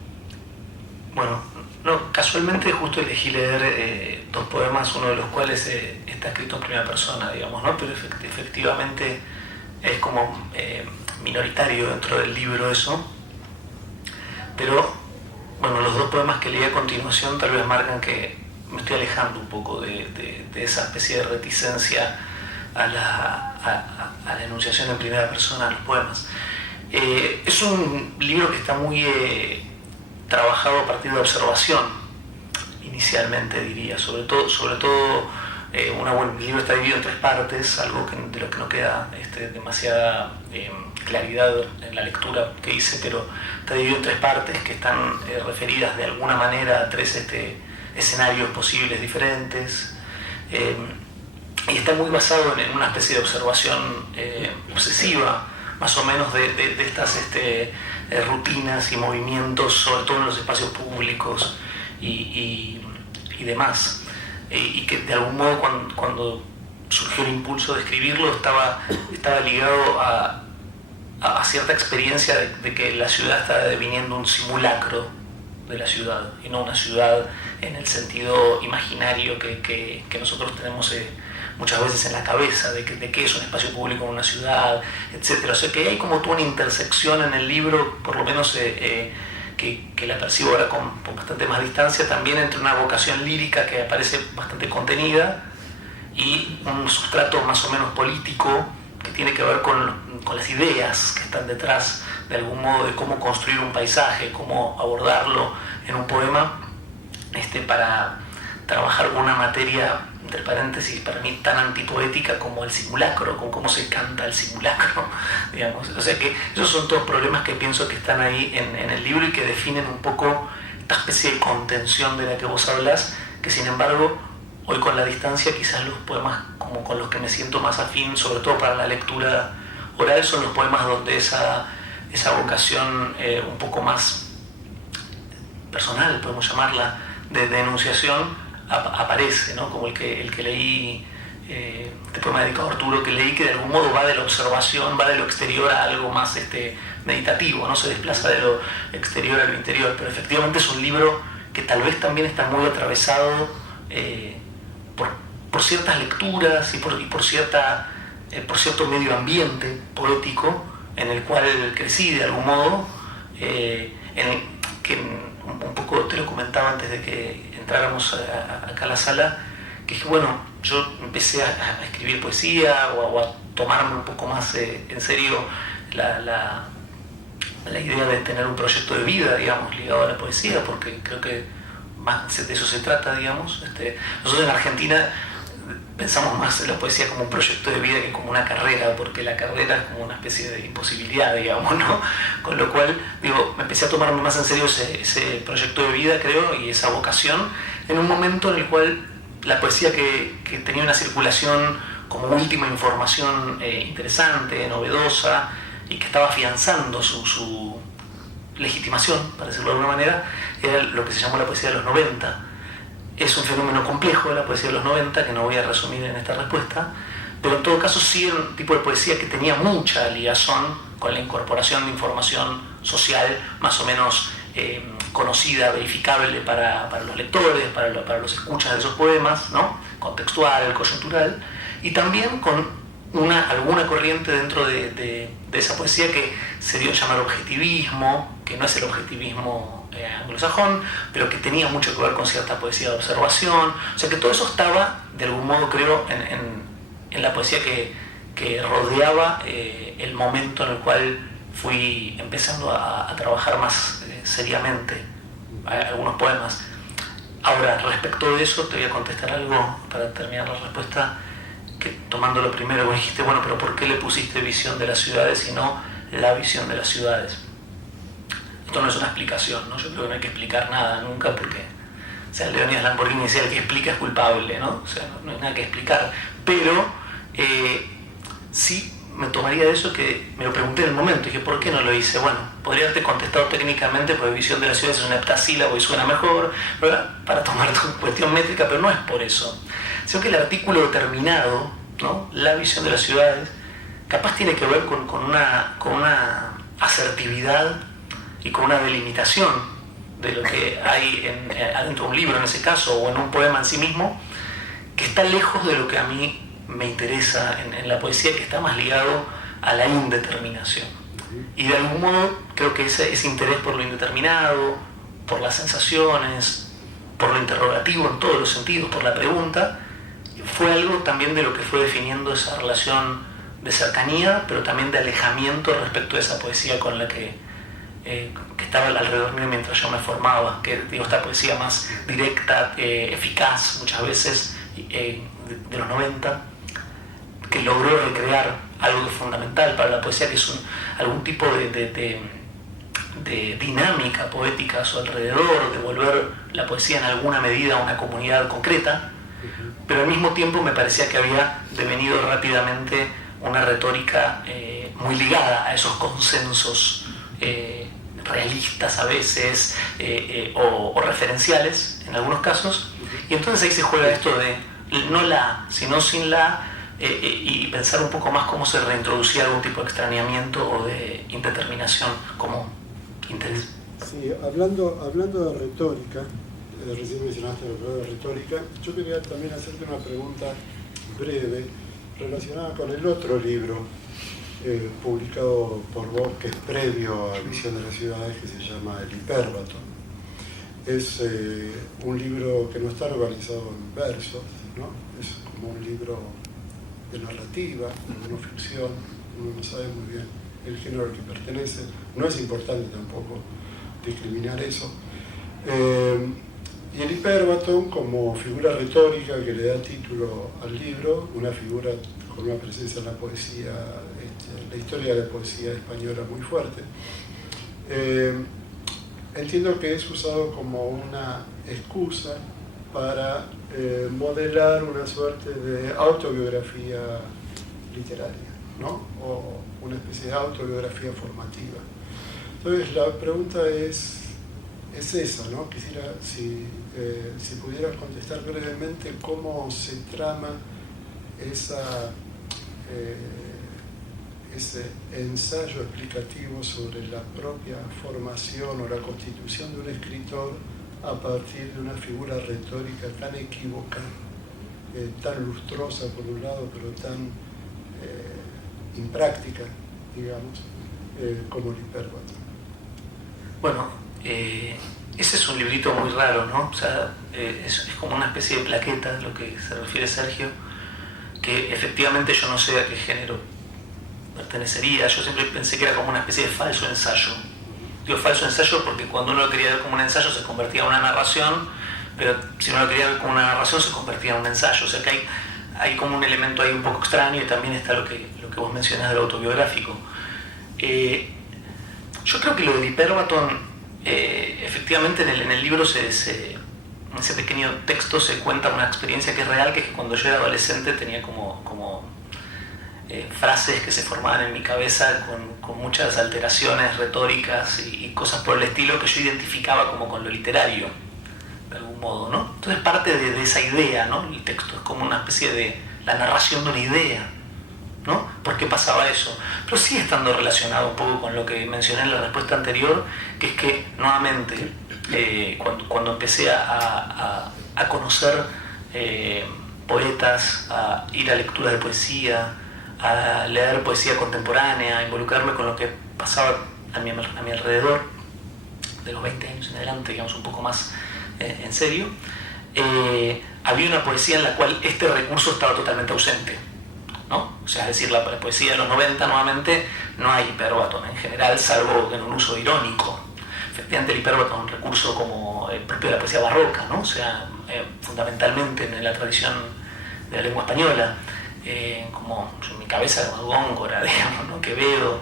Bueno, no, casualmente justo elegí leer dos poemas, uno de los cuales está escrito en primera persona, digamos, ¿no? Pero efectivamente es como minoritario dentro del libro eso. Pero, bueno, los dos poemas que leí a continuación tal vez marcan que me estoy alejando un poco de esa especie de reticencia a la enunciación en primera persona de los poemas. Es un libro que está muy trabajado a partir de observación, inicialmente diría, sobre todo el libro está dividido en tres partes, algo de lo que no queda demasiada claridad en la lectura que hice, pero está dividido en tres partes que están referidas de alguna manera a tres escenarios posibles diferentes, y está muy basado en una especie de observación obsesiva, más o menos, de estas rutinas y movimientos, sobre todo en los espacios públicos y demás. Y que de algún modo cuando surgió el impulso de escribirlo estaba ligado a cierta experiencia de que la ciudad está deviniendo un simulacro de la ciudad, y no una ciudad en el sentido imaginario que nosotros tenemos muchas veces en la cabeza, de qué es un espacio público en una ciudad, etc. O sea que hay como toda una intersección en el libro, por lo menos que la percibo ahora con bastante más distancia, también entre una vocación lírica que aparece bastante contenida y un sustrato más o menos político que tiene que ver con las ideas que están detrás, de algún modo, de cómo construir un paisaje, cómo abordarlo en un poema, para trabajar con una materia, entre paréntesis, para mí tan antipoética como el simulacro, como cómo se canta el simulacro, digamos. O sea que esos son todos problemas que pienso que están ahí en el libro y que definen un poco esta especie de contención de la que vos hablas, que sin embargo, hoy con la distancia, quizás los poemas como con los que me siento más afín, sobre todo para la lectura oral, son los poemas donde esa vocación un poco más personal, podemos llamarla, de enunciación, aparece, ¿no? Como el que leí, este poema dedicado a Arturo que leí, que de algún modo va de la observación, va de lo exterior a algo más meditativo, no se desplaza de lo exterior a lo interior, pero efectivamente es un libro que tal vez también está muy atravesado por ciertas lecturas y por cierto medio ambiente poético en el cual crecí de algún modo, un poco te lo comentaba antes de que entráramos acá a la sala, que es que bueno, yo empecé a escribir poesía o a tomarme un poco más en serio la idea de tener un proyecto de vida, digamos, ligado a la poesía, porque creo que más de eso se trata, digamos. Nosotros en Argentina pensamos más en la poesía como un proyecto de vida que como una carrera, porque la carrera es como una especie de imposibilidad, digamos, ¿no? Con lo cual, digo, me empecé a tomarme más en serio ese proyecto de vida, creo, y esa vocación, en un momento en el cual la poesía que tenía una circulación como última información interesante, novedosa, y que estaba afianzando su legitimación, para decirlo de alguna manera, era lo que se llamó la poesía de los 90. Es un fenómeno complejo de la poesía de los 90, que no voy a resumir en esta respuesta, pero en todo caso sí era un tipo de poesía que tenía mucha ligazón con la incorporación de información social más o menos conocida, verificable para los lectores, para los escuchas de esos poemas, ¿no? Contextual, coyuntural, y también con alguna corriente dentro de esa poesía que se dio a llamar objetivismo, que no es el objetivismo anglosajón, pero que tenía mucho que ver con cierta poesía de observación. O sea que todo eso estaba, de algún modo creo, en la poesía que rodeaba el momento en el cual fui empezando a trabajar más seriamente algunos poemas. Ahora, respecto de eso, te voy a contestar algo para terminar la respuesta, que tomando lo primero, vos dijiste, bueno, pero ¿por qué le pusiste visión de las ciudades y no la visión de las ciudades? Esto no es una explicación, ¿no? Yo creo que no hay que explicar nada nunca, porque, o sea, Leonidas Lamborghini decía, el que explica es culpable, ¿no? O sea, no hay nada que explicar. Pero sí me tomaría de eso, que me lo pregunté en el momento, y dije, ¿por qué no lo hice? Bueno, podría haberte contestado técnicamente, porque visión de las ciudades es un heptasílabo y suena mejor, ¿verdad? Para tomar tu cuestión métrica, pero no es por eso. Sino que el artículo determinado, ¿no? La visión de las ciudades, capaz tiene que ver con una asertividad y con una delimitación de lo que hay adentro de un libro en ese caso, o en un poema en sí mismo, que está lejos de lo que a mí me interesa en la poesía, que está más ligado a la indeterminación. Y de algún modo creo que ese interés por lo indeterminado, por las sensaciones, por lo interrogativo en todos los sentidos, por la pregunta, fue algo también de lo que fue definiendo esa relación de cercanía, pero también de alejamiento respecto a esa poesía con la que estaba alrededor mío mientras yo me formaba, que digo, esta poesía más directa, eficaz muchas veces, de los 90, que logró recrear algo que es fundamental para la poesía, que es algún tipo de dinámica poética a su alrededor, de volver la poesía en alguna medida a una comunidad concreta, pero al mismo tiempo me parecía que había devenido rápidamente una retórica muy ligada a esos consensos realistas a veces, o referenciales en algunos casos, y entonces ahí se juega esto de no la, sino sin la, y pensar un poco más cómo se reintroducía algún tipo de extrañamiento o de indeterminación como interés. Sí, hablando de retórica, recién mencionaste la retórica, yo quería también hacerte una pregunta breve relacionada con el otro libro publicado por vos, que es previo a Visión de las Ciudades, que se llama El Hipérbaton. Es un libro que no está organizado en versos, ¿no? Es como un libro de narrativa, de no ficción, uno no sabe muy bien el género al que pertenece, no es importante tampoco discriminar eso. Y el Hipérbaton, como figura retórica que le da título al libro, una figura con una presencia en la poesía, la historia de la poesía española muy fuerte, entiendo que es usado como una excusa para modelar una suerte de autobiografía literaria, ¿no? O una especie de autobiografía formativa. Entonces la pregunta es esa, ¿no? Quisiera si pudieras contestar brevemente cómo se trama ese ensayo explicativo sobre la propia formación o la constitución de un escritor a partir de una figura retórica tan equívoca, tan lustrosa por un lado, pero tan impráctica, digamos, como el Hipérbaton. Bueno, ese es un librito muy raro, ¿no? O sea, es como una especie de plaqueta, a lo que se refiere Sergio, que efectivamente yo no sé a qué género pertenecería. Yo siempre pensé que era como una especie de falso ensayo. Digo falso ensayo porque cuando uno lo quería ver como un ensayo se convertía en una narración, pero si uno lo quería ver como una narración se convertía en un ensayo. O sea que hay como un elemento ahí un poco extraño, y también está lo que vos mencionás del autobiográfico. Yo creo que lo del Hipérbaton, efectivamente en el libro en ese pequeño texto se cuenta una experiencia que es real, que es que cuando yo era adolescente tenía como frases que se formaban en mi cabeza con muchas alteraciones retóricas y cosas por el estilo que yo identificaba como con lo literario, de algún modo, ¿no? Entonces parte de esa idea, ¿no? El texto es como una especie la narración de una idea, ¿no? ¿Por qué pasaba eso? Pero sigue estando relacionado un poco con lo que mencioné en la respuesta anterior, que es que, nuevamente, cuando empecé a conocer poetas, a ir a lectura de poesía, a leer poesía contemporánea, a involucrarme con lo que pasaba a mi alrededor, de los 20 años en adelante, digamos, un poco más en serio, había una poesía en la cual este recurso estaba totalmente ausente, ¿no? O sea, es decir, la poesía de los 90 nuevamente no hay hipérbaton en general, salvo en un uso irónico. Efectivamente, el hipérbaton es un recurso como propio de la poesía barroca, ¿no? O sea, fundamentalmente en la tradición de la lengua española, como en mi cabeza Góngora, digamos, ¿no? Quevedo.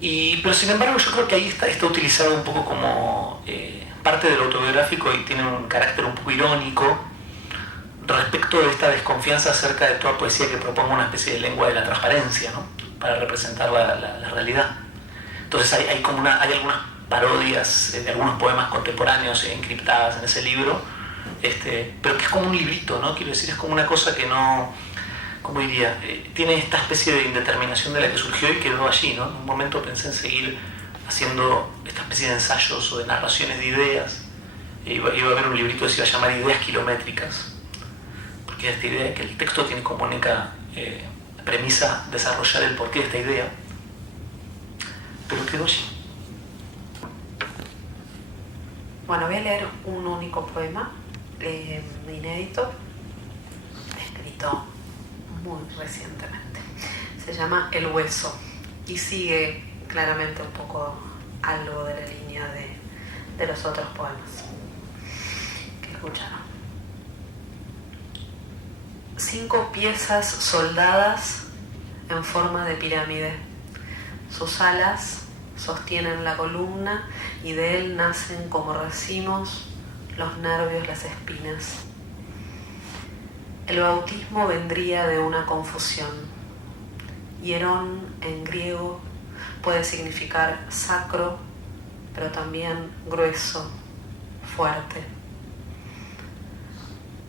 Pero sin embargo yo creo que ahí está utilizado un poco como parte del autobiográfico y tiene un carácter un poco irónico respecto de esta desconfianza acerca de toda poesía que proponga una especie de lengua de la transparencia, ¿no? Para representar la realidad. Entonces hay algunas parodias de algunos poemas contemporáneos encriptadas en ese libro, pero que es como un librito, ¿no? Quiero decir, es como una cosa que no, ¿cómo diría? Tiene esta especie de indeterminación de la que surgió y quedó allí, ¿no? En un momento pensé en seguir haciendo esta especie de ensayos o de narraciones de ideas. Iba a haber un librito que se iba a llamar Ideas Kilométricas, porque esta idea de que el texto tiene como única premisa desarrollar el porqué de esta idea, pero quedó allí. Bueno, voy a leer un único poema inédito, escrito muy recientemente. Se llama El hueso y sigue claramente un poco algo de la línea de los otros poemas que escucharon. 5 piezas soldadas en forma de pirámide. Sus alas sostienen la columna y de él nacen como racimos los nervios, las espinas. El bautismo vendría de una confusión. Hierón en griego puede significar sacro, pero también grueso, fuerte.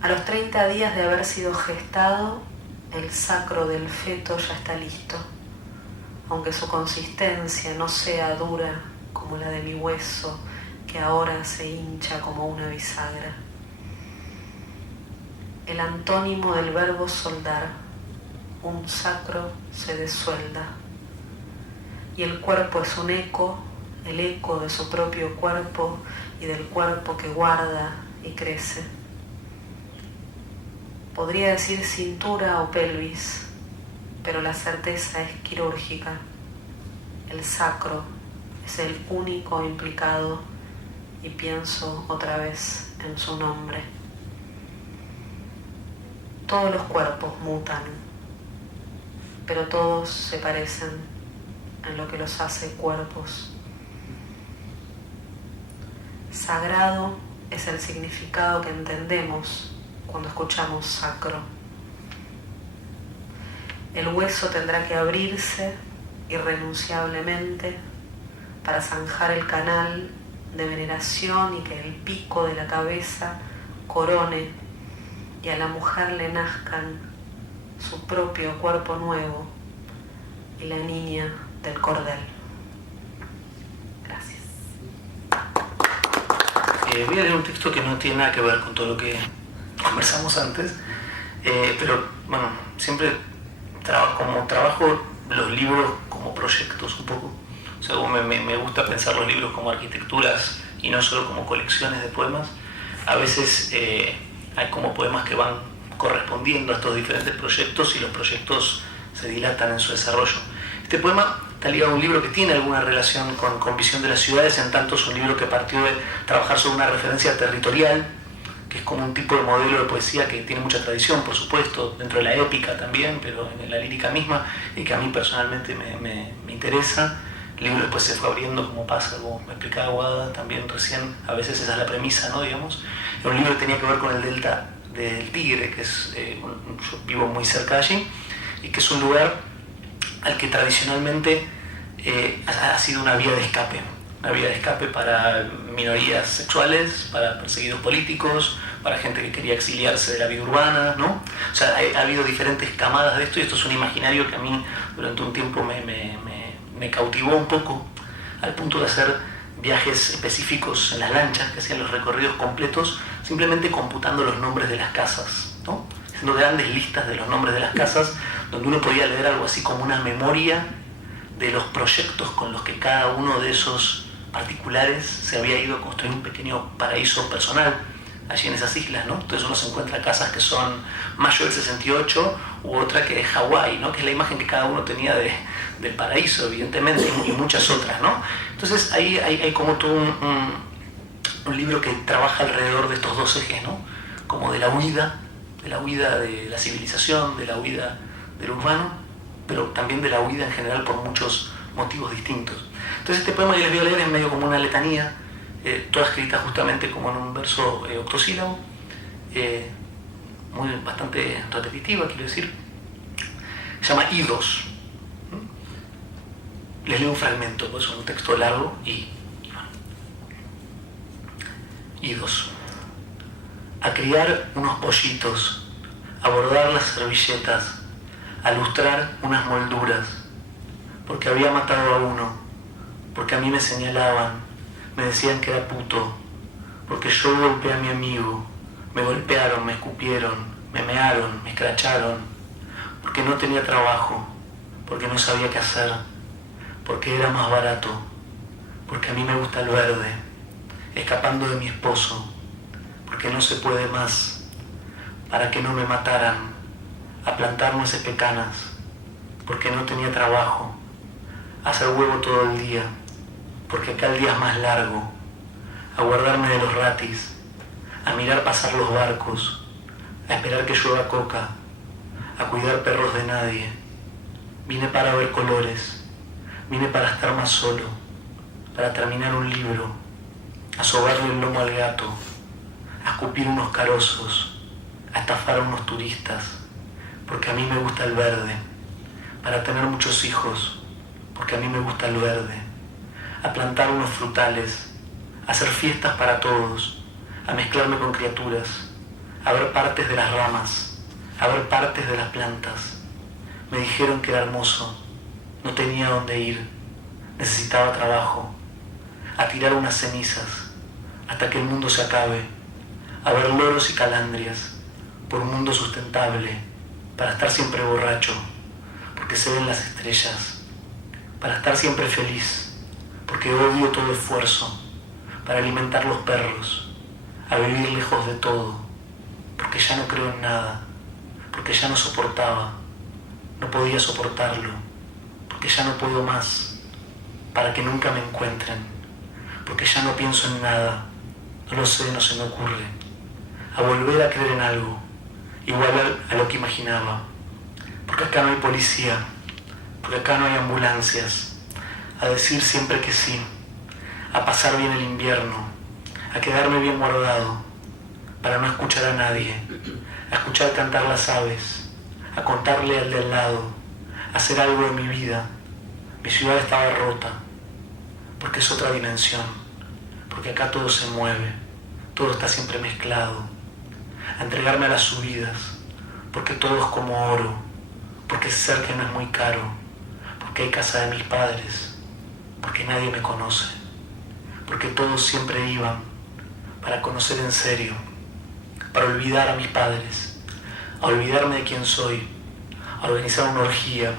A los 30 días de haber sido gestado, el sacro del feto ya está listo, aunque su consistencia no sea dura como la de mi hueso, que ahora se hincha como una bisagra. El antónimo del verbo soldar, un sacro se desuelda, y el cuerpo es un eco, el eco de su propio cuerpo y del cuerpo que guarda y crece. Podría decir cintura o pelvis, pero la certeza es quirúrgica. El sacro es el único implicado y pienso otra vez en su nombre. Todos los cuerpos mutan, pero todos se parecen en lo que los hace cuerpos. Sagrado es el significado que entendemos cuando escuchamos sacro. El hueso tendrá que abrirse irrenunciablemente para zanjar el canal de veneración y que el pico de la cabeza corone y a la mujer le nazcan su propio cuerpo nuevo y la niña del cordel. Gracias. Voy a leer un texto que no tiene nada que ver con todo lo que conversamos antes, pero bueno, siempre trabajo los libros como proyectos un poco. O sea, me gusta pensar los libros como arquitecturas y no solo como colecciones de poemas. A veces hay como poemas que van correspondiendo a estos diferentes proyectos y los proyectos se dilatan en su desarrollo. Este poema está ligado a un libro que tiene alguna relación con Visión de las ciudades, en tanto es un libro que partió de trabajar sobre una referencia territorial, que es como un tipo de modelo de poesía que tiene mucha tradición, por supuesto, dentro de la épica también, pero en la lírica misma, y que a mí personalmente me interesa. El libro después se fue abriendo como pasa, como me explicaba Guada también recién, a veces esa es la premisa, ¿no? Digamos. Era un libro que tenía que ver con el delta del Tigre, que es, yo vivo muy cerca de allí, y que es un lugar al que tradicionalmente ha sido una vía de escape. una vía de escape para minorías sexuales, para perseguidos políticos, para gente que quería exiliarse de la vida urbana, ¿no? O sea, ha habido diferentes camadas de esto, y esto es un imaginario que a mí durante un tiempo me cautivó un poco, al punto de hacer viajes específicos en las lanchas que hacían los recorridos completos, simplemente computando los nombres de las casas, ¿no? Haciendo grandes listas de los nombres de las casas, donde uno podía leer algo así como una memoria de los proyectos con los que cada uno de esos particulares se había ido a construir un pequeño paraíso personal allí en esas islas, ¿no? Entonces uno se encuentra casas que son Mayo del 68 u otra que es Hawái, ¿no? Que es la imagen que cada uno tenía del paraíso, evidentemente, y muchas otras, ¿no? Entonces ahí hay como todo un libro que trabaja alrededor de estos dos ejes, ¿no? Como de la huida de la civilización, de la huida del urbano, pero también de la huida en general por muchos motivos distintos. Entonces este poema que les voy a leer es medio como una letanía, toda escrita justamente como en un verso octosílabo, bastante repetitiva, quiero decir. Se llama Idos. Les leo un fragmento, pues es un texto largo y bueno. Idos. A criar unos pollitos, a bordar las servilletas, a lustrar unas molduras, porque había matado a uno, porque a mí me señalaban, me decían que era puto, porque yo golpeé a mi amigo, me golpearon, me escupieron, me mearon, me escracharon, porque no tenía trabajo, porque no sabía qué hacer, porque era más barato, porque a mí me gusta el verde, escapando de mi esposo, porque no se puede más, para que no me mataran, a plantar nueces pecanas, porque no tenía trabajo, a hacer huevo todo el día, porque acá el día es más largo, a guardarme de los ratis, a mirar pasar los barcos, a esperar que llueva coca, a cuidar perros de nadie. Vine para ver colores, vine para estar más solo, para terminar un libro, a sobarle el lomo al gato, a escupir unos carozos, a estafar a unos turistas, porque a mí me gusta el verde, para tener muchos hijos, porque a mí me gusta el verde, a plantar unos frutales, a hacer fiestas para todos, a mezclarme con criaturas, a ver partes de las ramas, a ver partes de las plantas. Me dijeron que era hermoso, no tenía dónde ir, necesitaba trabajo, a tirar unas cenizas hasta que el mundo se acabe, a ver loros y calandrias por un mundo sustentable, para estar siempre borracho, porque se ven las estrellas, para estar siempre feliz, porque odio todo esfuerzo, para alimentar los perros, a vivir lejos de todo, porque ya no creo en nada, porque ya no soportaba, no podía soportarlo, porque ya no puedo más, para que nunca me encuentren, porque ya no pienso en nada, no lo sé, no se me ocurre, a volver a creer en algo, igual a lo que imaginaba, porque acá no hay policía, porque acá no hay ambulancias, a decir siempre que sí, a pasar bien el invierno, a quedarme bien guardado, para no escuchar a nadie, a escuchar cantar las aves, a contarle al de al lado, a hacer algo de mi vida. Mi ciudad estaba rota, porque es otra dimensión, porque acá todo se mueve, todo está siempre mezclado, a entregarme a las subidas, porque todo es como oro, porque ese ser que no es muy caro, porque hay casa de mis padres, porque nadie me conoce, porque todos siempre iban para conocer en serio, para olvidar a mis padres, a olvidarme de quién soy, a organizar una orgía,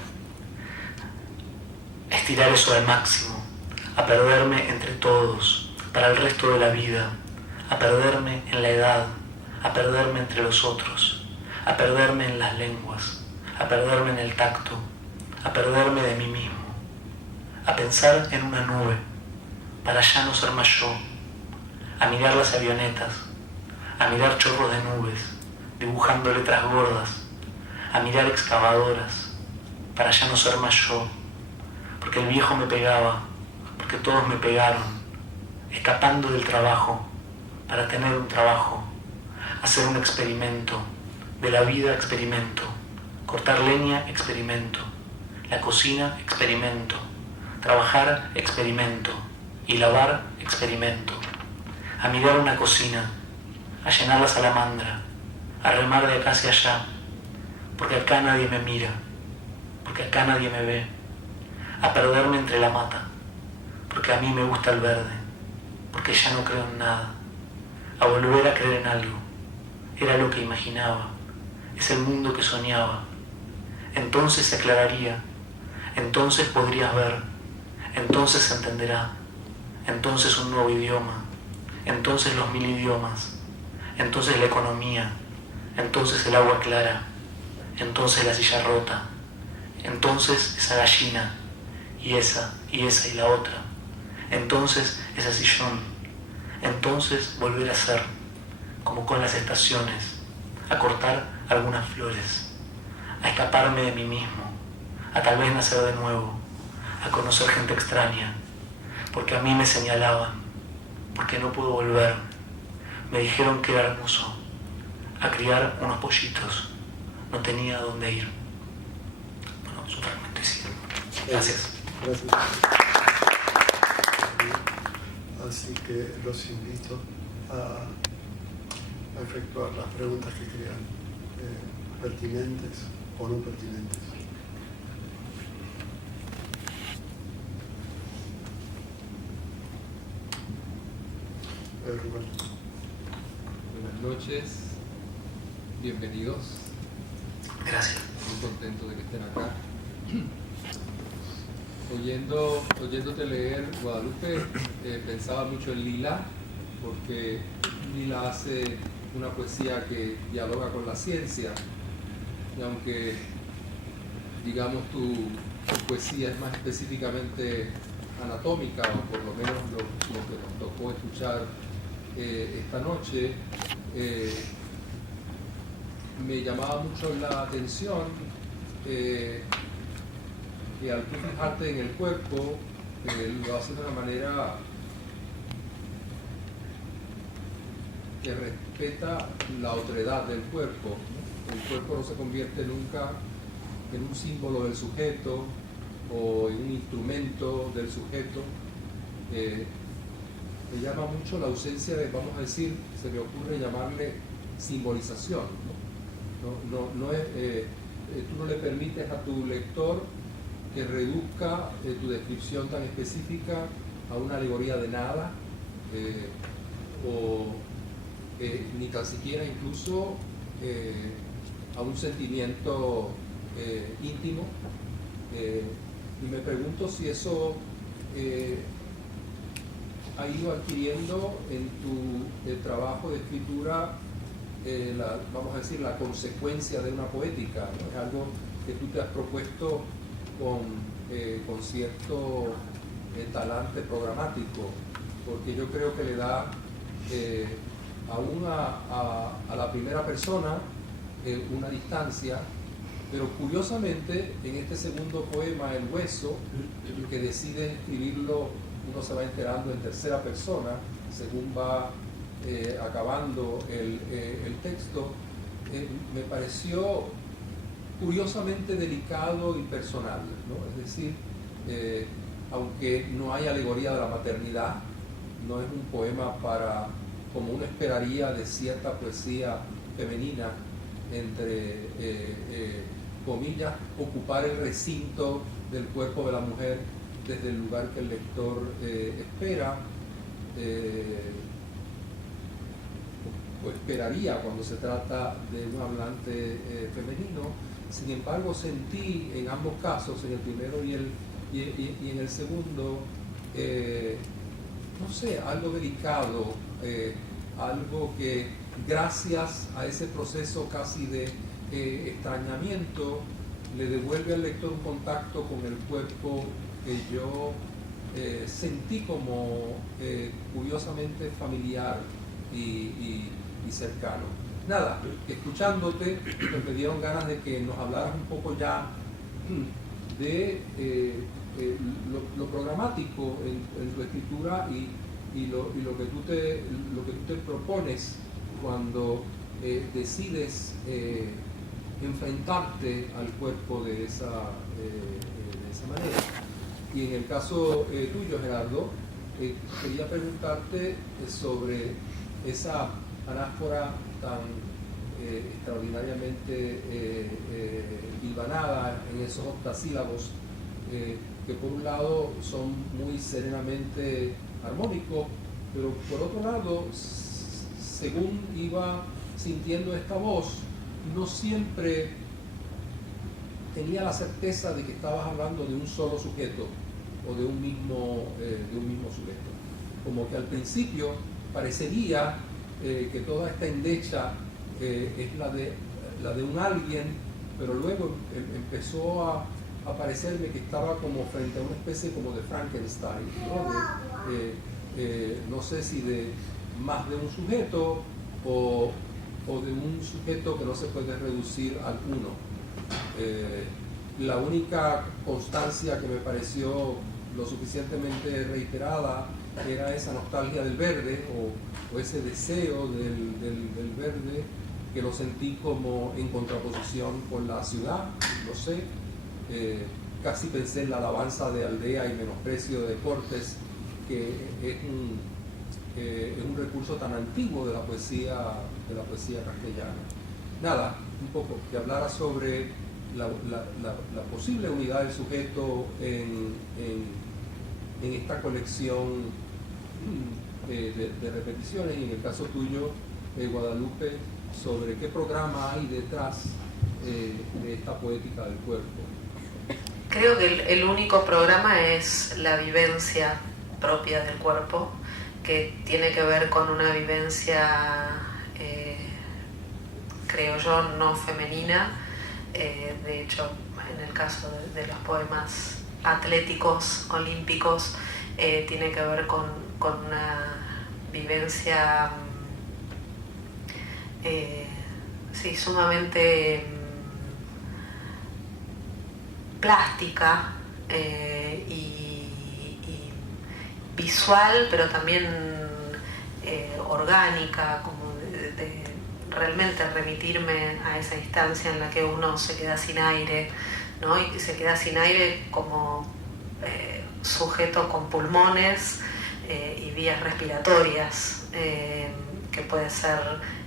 a estirar eso al máximo, a perderme entre todos para el resto de la vida, a perderme en la edad, a perderme entre los otros, a perderme en las lenguas, a perderme en el tacto, a perderme de mí mismo, a pensar en una nube, para ya no ser más yo, a mirar las avionetas, a mirar chorros de nubes, dibujando letras gordas, a mirar excavadoras, para ya no ser más yo, porque el viejo me pegaba, porque todos me pegaron, escapando del trabajo, para tener un trabajo, hacer un experimento, de la vida experimento, cortar leña experimento, la cocina experimento, trabajar experimento, y lavar experimento, a mirar una cocina, a llenar la salamandra, a remar de acá hacia allá, porque acá nadie me mira, porque acá nadie me ve, a perderme entre la mata, porque a mí me gusta el verde, porque ya no creo en nada, a volver a creer en algo. Era lo que imaginaba, es el mundo que soñaba. Entonces se aclararía, entonces podrías ver, entonces se entenderá, entonces un nuevo idioma, entonces los 1000 idiomas, entonces la economía, entonces el agua clara, entonces la silla rota, entonces esa gallina, y esa y la otra, entonces ese sillón, entonces volver a ser, como con las estaciones, a cortar algunas flores, a escaparme de mí mismo, a tal vez nacer de nuevo, a conocer gente extraña, porque a mí me señalaban, porque no puedo volver, me dijeron que era hermoso, a criar unos pollitos, no tenía a dónde ir. Bueno, es un fragmento de cielo. Gracias. Gracias. Así que los invito a efectuar las preguntas que crean pertinentes o no pertinentes. Rubén. Buenas noches, bienvenidos. Gracias. Muy contento de que estén acá. Oyéndote leer Guadalupe, pensaba mucho en Lila, porque Lila hace una poesía que dialoga con la ciencia, y aunque digamos tu poesía es más específicamente anatómica, o por lo menos lo que nos tocó escuchar esta noche, me llamaba mucho la atención que al tú fijarte en el cuerpo, lo haces de una manera que respeta la otredad del cuerpo, ¿no? El cuerpo no se convierte nunca en un símbolo del sujeto o en un instrumento del sujeto. Me llama mucho la ausencia de, vamos a decir, se me ocurre llamarle simbolización, ¿no? No es, tú no le permites a tu lector que reduzca tu descripción tan específica a una alegoría de nada, ni tan siquiera incluso a un sentimiento íntimo. Y me pregunto si eso ha ido adquiriendo en tu trabajo de escritura, vamos a decir, la consecuencia de una poética, ¿no? Es algo que tú te has propuesto con cierto talante programático, porque yo creo que le da aún a la primera persona una distancia, pero curiosamente en este segundo poema, El Hueso, que decide escribirlo, uno se va enterando en tercera persona según va acabando el texto, me pareció curiosamente delicado y personal, ¿no? Es decir, aunque no hay alegoría de la maternidad, no es un poema para, como uno esperaría de cierta poesía femenina, entre comillas, ocupar el recinto del cuerpo de la mujer desde el lugar que el lector espera o esperaría cuando se trata de un hablante femenino. Sin embargo, sentí en ambos casos, en el primero y en el segundo, no sé, algo delicado, algo que gracias a ese proceso casi de extrañamiento le devuelve al lector un contacto con el cuerpo que yo sentí como curiosamente familiar y cercano. Nada, escuchándote me dieron ganas de que nos hablaras un poco ya de lo programático en tu escritura y lo que tú te propones cuando decides enfrentarte al cuerpo de esa manera. Y en el caso tuyo, Gerardo, quería preguntarte sobre esa anáfora tan extraordinariamente hilvanada en esos octasílabos, que por un lado son muy serenamente armónicos, pero por otro lado, según iba sintiendo esta voz, no siempre tenía la certeza de que estabas hablando de un solo sujeto o de un mismo sujeto. Como que al principio parecería que toda esta endecha es la de un alguien, pero luego empezó a parecerme que estaba como frente a una especie como de Frankenstein, ¿no? No sé si de más de un sujeto o de un sujeto que no se puede reducir al uno. La única constancia que me pareció lo suficientemente reiterada era esa nostalgia del verde o ese deseo del verde, que lo sentí como en contraposición con la ciudad, no sé. Casi pensé en la alabanza de Aldea y menosprecio de Cortés, que es un recurso tan antiguo de la poesía castellana. Nada, un poco, que hablara sobre la posible unidad del sujeto en esta colección de repeticiones, y en el caso tuyo, Guadalupe, sobre qué programa hay detrás de esta poética del cuerpo. Creo que el único programa es la vivencia propia del cuerpo, que tiene que ver con una vivencia, creo yo, no femenina. De hecho, en el caso de los poemas atléticos, olímpicos, tiene que ver con una vivencia sumamente plástica y visual, pero también orgánica, como de realmente remitirme a esa instancia en la que uno se queda sin aire, ¿no? Y se queda sin aire como sujeto con pulmones y vías respiratorias, que puede ser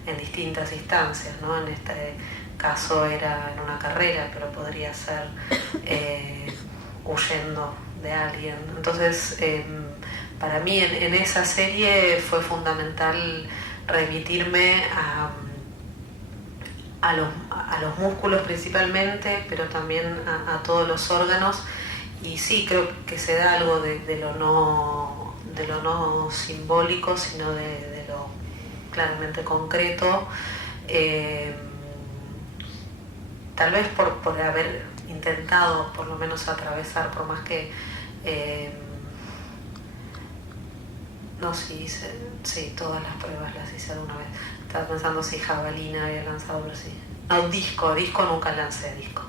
en distintas instancias, ¿no? En este caso era en una carrera, pero podría ser huyendo de alguien. Entonces, para mí en esa serie fue fundamental remitirme a los músculos principalmente, pero también a todos los órganos. Y sí, creo que se da algo de lo no simbólico, sino de lo claramente concreto. Tal vez por haber intentado por lo menos atravesar, por más que no, sí, todas las pruebas las hice alguna vez. Estaba pensando si Jabalina había lanzado, pero sí. No, disco nunca lancé disco.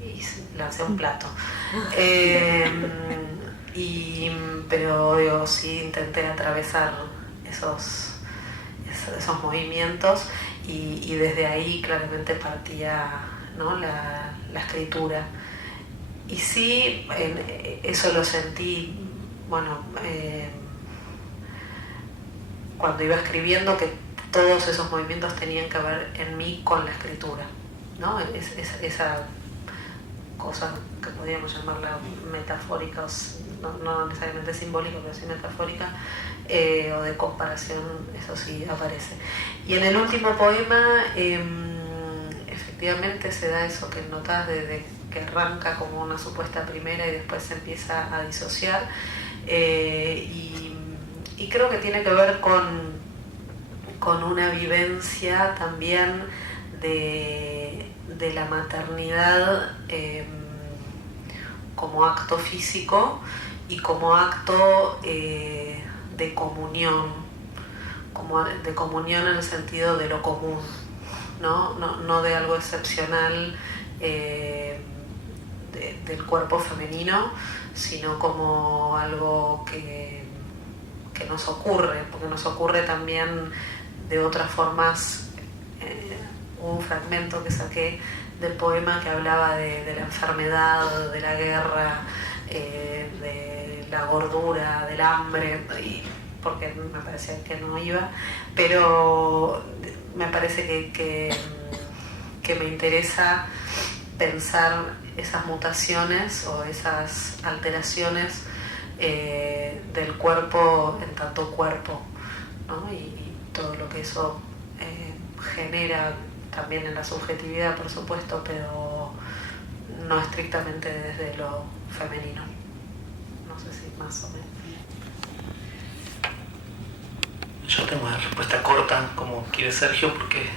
Y lancé un plato. Pero digo, sí intenté atravesar esos movimientos y desde ahí claramente partía, ¿no? la escritura. Y sí, eso lo sentí, bueno, cuando iba escribiendo, que todos esos movimientos tenían que ver en mí con la escritura, ¿no? Esa cosa que podríamos llamarla metafórica, no necesariamente simbólica, pero sí metafórica, o de comparación, eso sí aparece. Y en el último poema, efectivamente se da eso que notas de que arranca como una supuesta primera y después se empieza a disociar, y creo que tiene que ver con una vivencia también de la maternidad como acto físico y como acto de comunión, como de comunión en el sentido de lo común, no de algo excepcional del cuerpo femenino, sino como algo que nos ocurre, porque nos ocurre también de otras formas. Hubo un fragmento que saqué del poema que hablaba de la enfermedad, de la guerra, del la gordura, del hambre, y porque me parecía que no iba, pero me parece que me interesa pensar esas mutaciones o esas alteraciones del cuerpo en tanto cuerpo, ¿no? Y todo lo que eso genera también en la subjetividad, por supuesto, pero no estrictamente desde lo femenino. No sé si más o menos. Yo tengo una respuesta corta, como quiere Sergio, porque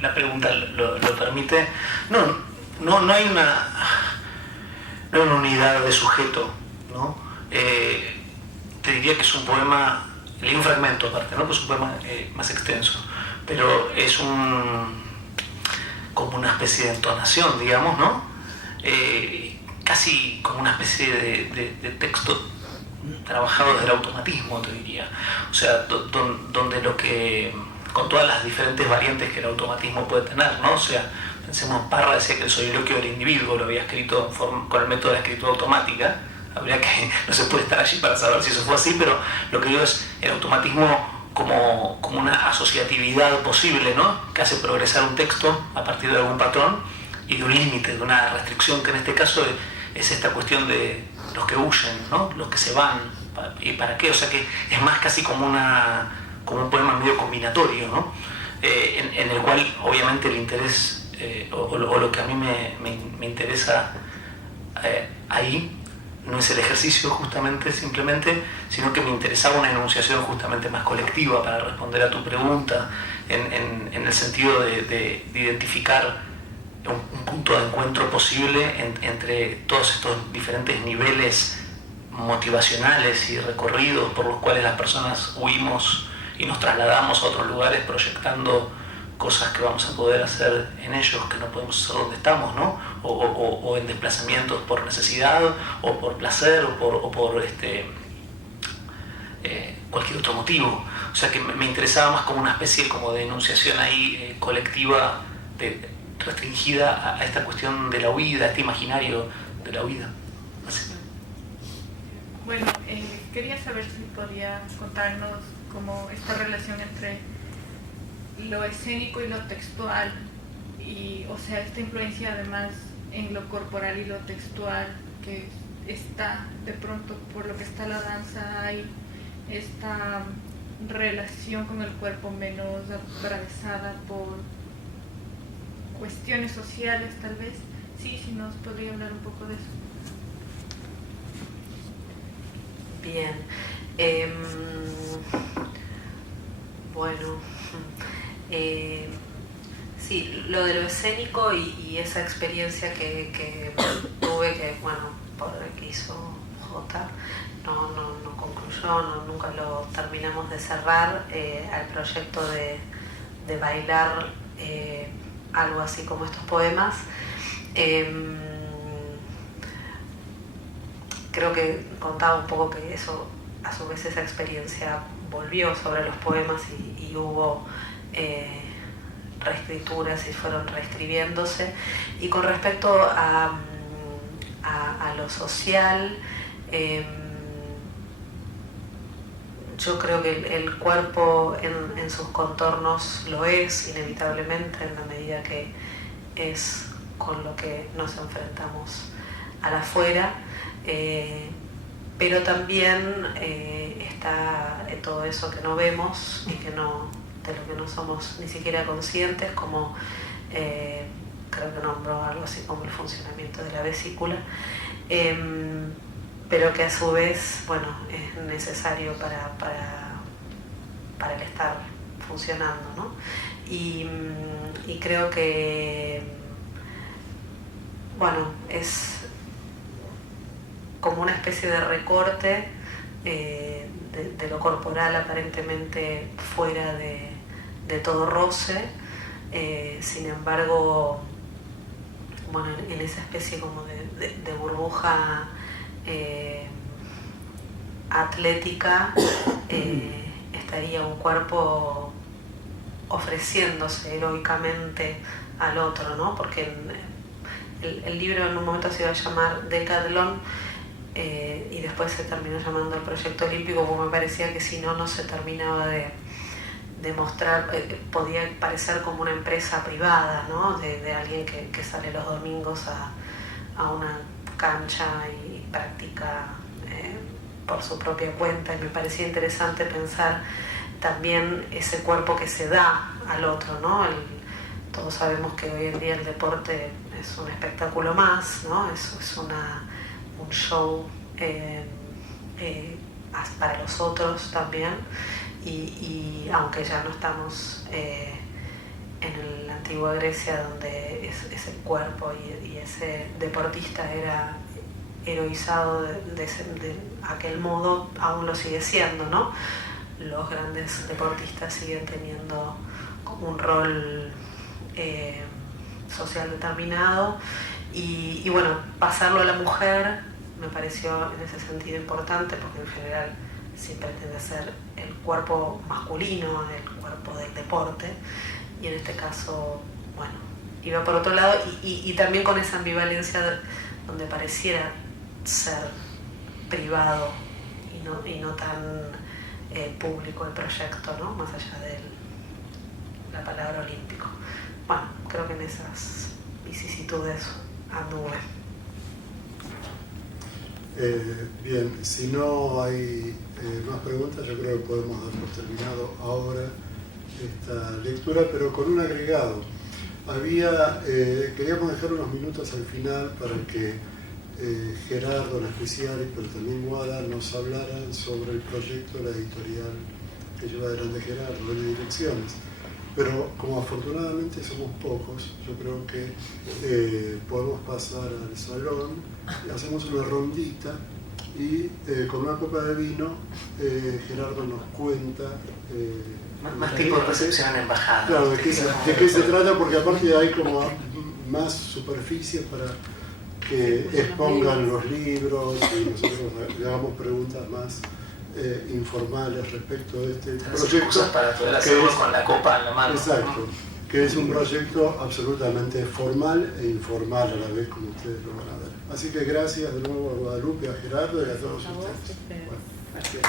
la pregunta lo permite. No hay una unidad de sujeto, ¿no? Te diría que es un poema, leí un fragmento aparte, ¿no? Pues un poema más extenso, pero es como una especie de entonación, digamos, ¿no? Casi como una especie de texto trabajado desde el automatismo, te diría. O sea, donde lo que, con todas las diferentes variantes que el automatismo puede tener, ¿no? O sea, pensemos en Parra, decía que el soliloquio del individuo lo había escrito con el método de la escritura automática. Habría que, no se puede estar allí para saber si eso fue así, pero lo que digo es el automatismo como una asociatividad posible, ¿no? Que hace progresar un texto a partir de algún patrón y de un límite, de una restricción, que en este caso es esta cuestión de los que huyen, ¿no? Los que se van, ¿y para qué? O sea que es más casi como un poema medio combinatorio, ¿no? En el cual obviamente el interés o lo que a mí me interesa ahí no es el ejercicio justamente, simplemente, sino que me interesaba una enunciación justamente más colectiva para responder a tu pregunta, en el sentido de identificar un punto de encuentro posible entre todos estos diferentes niveles motivacionales y recorridos por los cuales las personas huimos y nos trasladamos a otros lugares proyectando cosas que vamos a poder hacer en ellos que no podemos hacer donde estamos, ¿no? O en desplazamientos por necesidad o por placer o por cualquier otro motivo. O sea que me interesaba más como una especie como de enunciación ahí colectiva restringida a esta cuestión de la huida, a este imaginario de la huida. Así. Bueno, quería saber si podía contarnos como esta relación entre lo escénico y lo textual, y, o sea, esta influencia además en lo corporal y lo textual que está de pronto por lo que está la danza, hay esta relación con el cuerpo menos atravesada por cuestiones sociales, tal vez. Sí, si nos podría hablar un poco de eso. Bien. Bueno, sí, lo de lo escénico y esa experiencia que tuve, que bueno, por el que hizo J, no concluyó, nunca lo terminamos de cerrar, al proyecto de bailar algo así como estos poemas. Creo que contaba un poco que eso, a su vez esa experiencia volvió sobre los poemas y hubo reescrituras y fueron reescribiéndose. Y con respecto a lo social, yo creo que el cuerpo en sus contornos lo es inevitablemente, en la medida que es con lo que nos enfrentamos al afuera, pero también está todo eso que no vemos y que no, de lo que no somos ni siquiera conscientes, como creo que nombró algo así como el funcionamiento de la vesícula, pero que a su vez, bueno, es necesario para el estar funcionando, ¿no? Y creo que, bueno, es como una especie de recorte de lo corporal aparentemente fuera de todo roce, sin embargo, bueno, en esa especie como de burbuja atlética estaría un cuerpo ofreciéndose heroicamente al otro, ¿no? Porque el libro en un momento se iba a llamar Decathlon, y después se terminó llamando el Proyecto Olímpico, porque me parecía que si no, no se terminaba de mostrar, podía parecer como una empresa privada, ¿no? de alguien que sale los domingos a una cancha y practica por su propia cuenta, y me parecía interesante pensar también ese cuerpo que se da al otro, ¿no? Todos sabemos que hoy en día el deporte es un espectáculo más, ¿no? Es un show para los otros también, y aunque ya no estamos en la antigua Grecia, donde es el cuerpo y ese deportista era heroizado de aquel modo, aún lo sigue siendo, ¿no? Los grandes deportistas siguen teniendo un rol social determinado, y bueno, pasarlo a la mujer me pareció en ese sentido importante, porque en general siempre tiende a ser el cuerpo masculino, el cuerpo del deporte, y en este caso, bueno, iba por otro lado, y también con esa ambivalencia donde pareciera ser privado y no tan público el proyecto, ¿no? Más allá de la palabra olímpico. Bueno, creo que en esas vicisitudes anduve. Bien, si no hay más preguntas, yo creo que podemos dar por terminado ahora esta lectura, pero con un agregado. Queríamos dejar unos minutos al final para que Gerardo, la especial, pero también Guada, nos hablaran sobre el proyecto de la editorial que lleva adelante Gerardo, de direcciones. Pero como afortunadamente somos pocos, yo creo que podemos pasar al salón, hacemos una rondita y con una copa de vino Gerardo nos cuenta... más tipo de recepción en embajada. Claro, de qué se trata, porque aparte hay como más superficie para que expongan los libros y nosotros le hagamos preguntas más informales respecto de este proyecto, para poder hacerlo con la copa en la mano. Exacto, que es un proyecto absolutamente formal e informal a la vez, como ustedes lo van a ver. Así que gracias de nuevo a Guadalupe, a Gerardo y a todos ustedes. Bueno, gracias.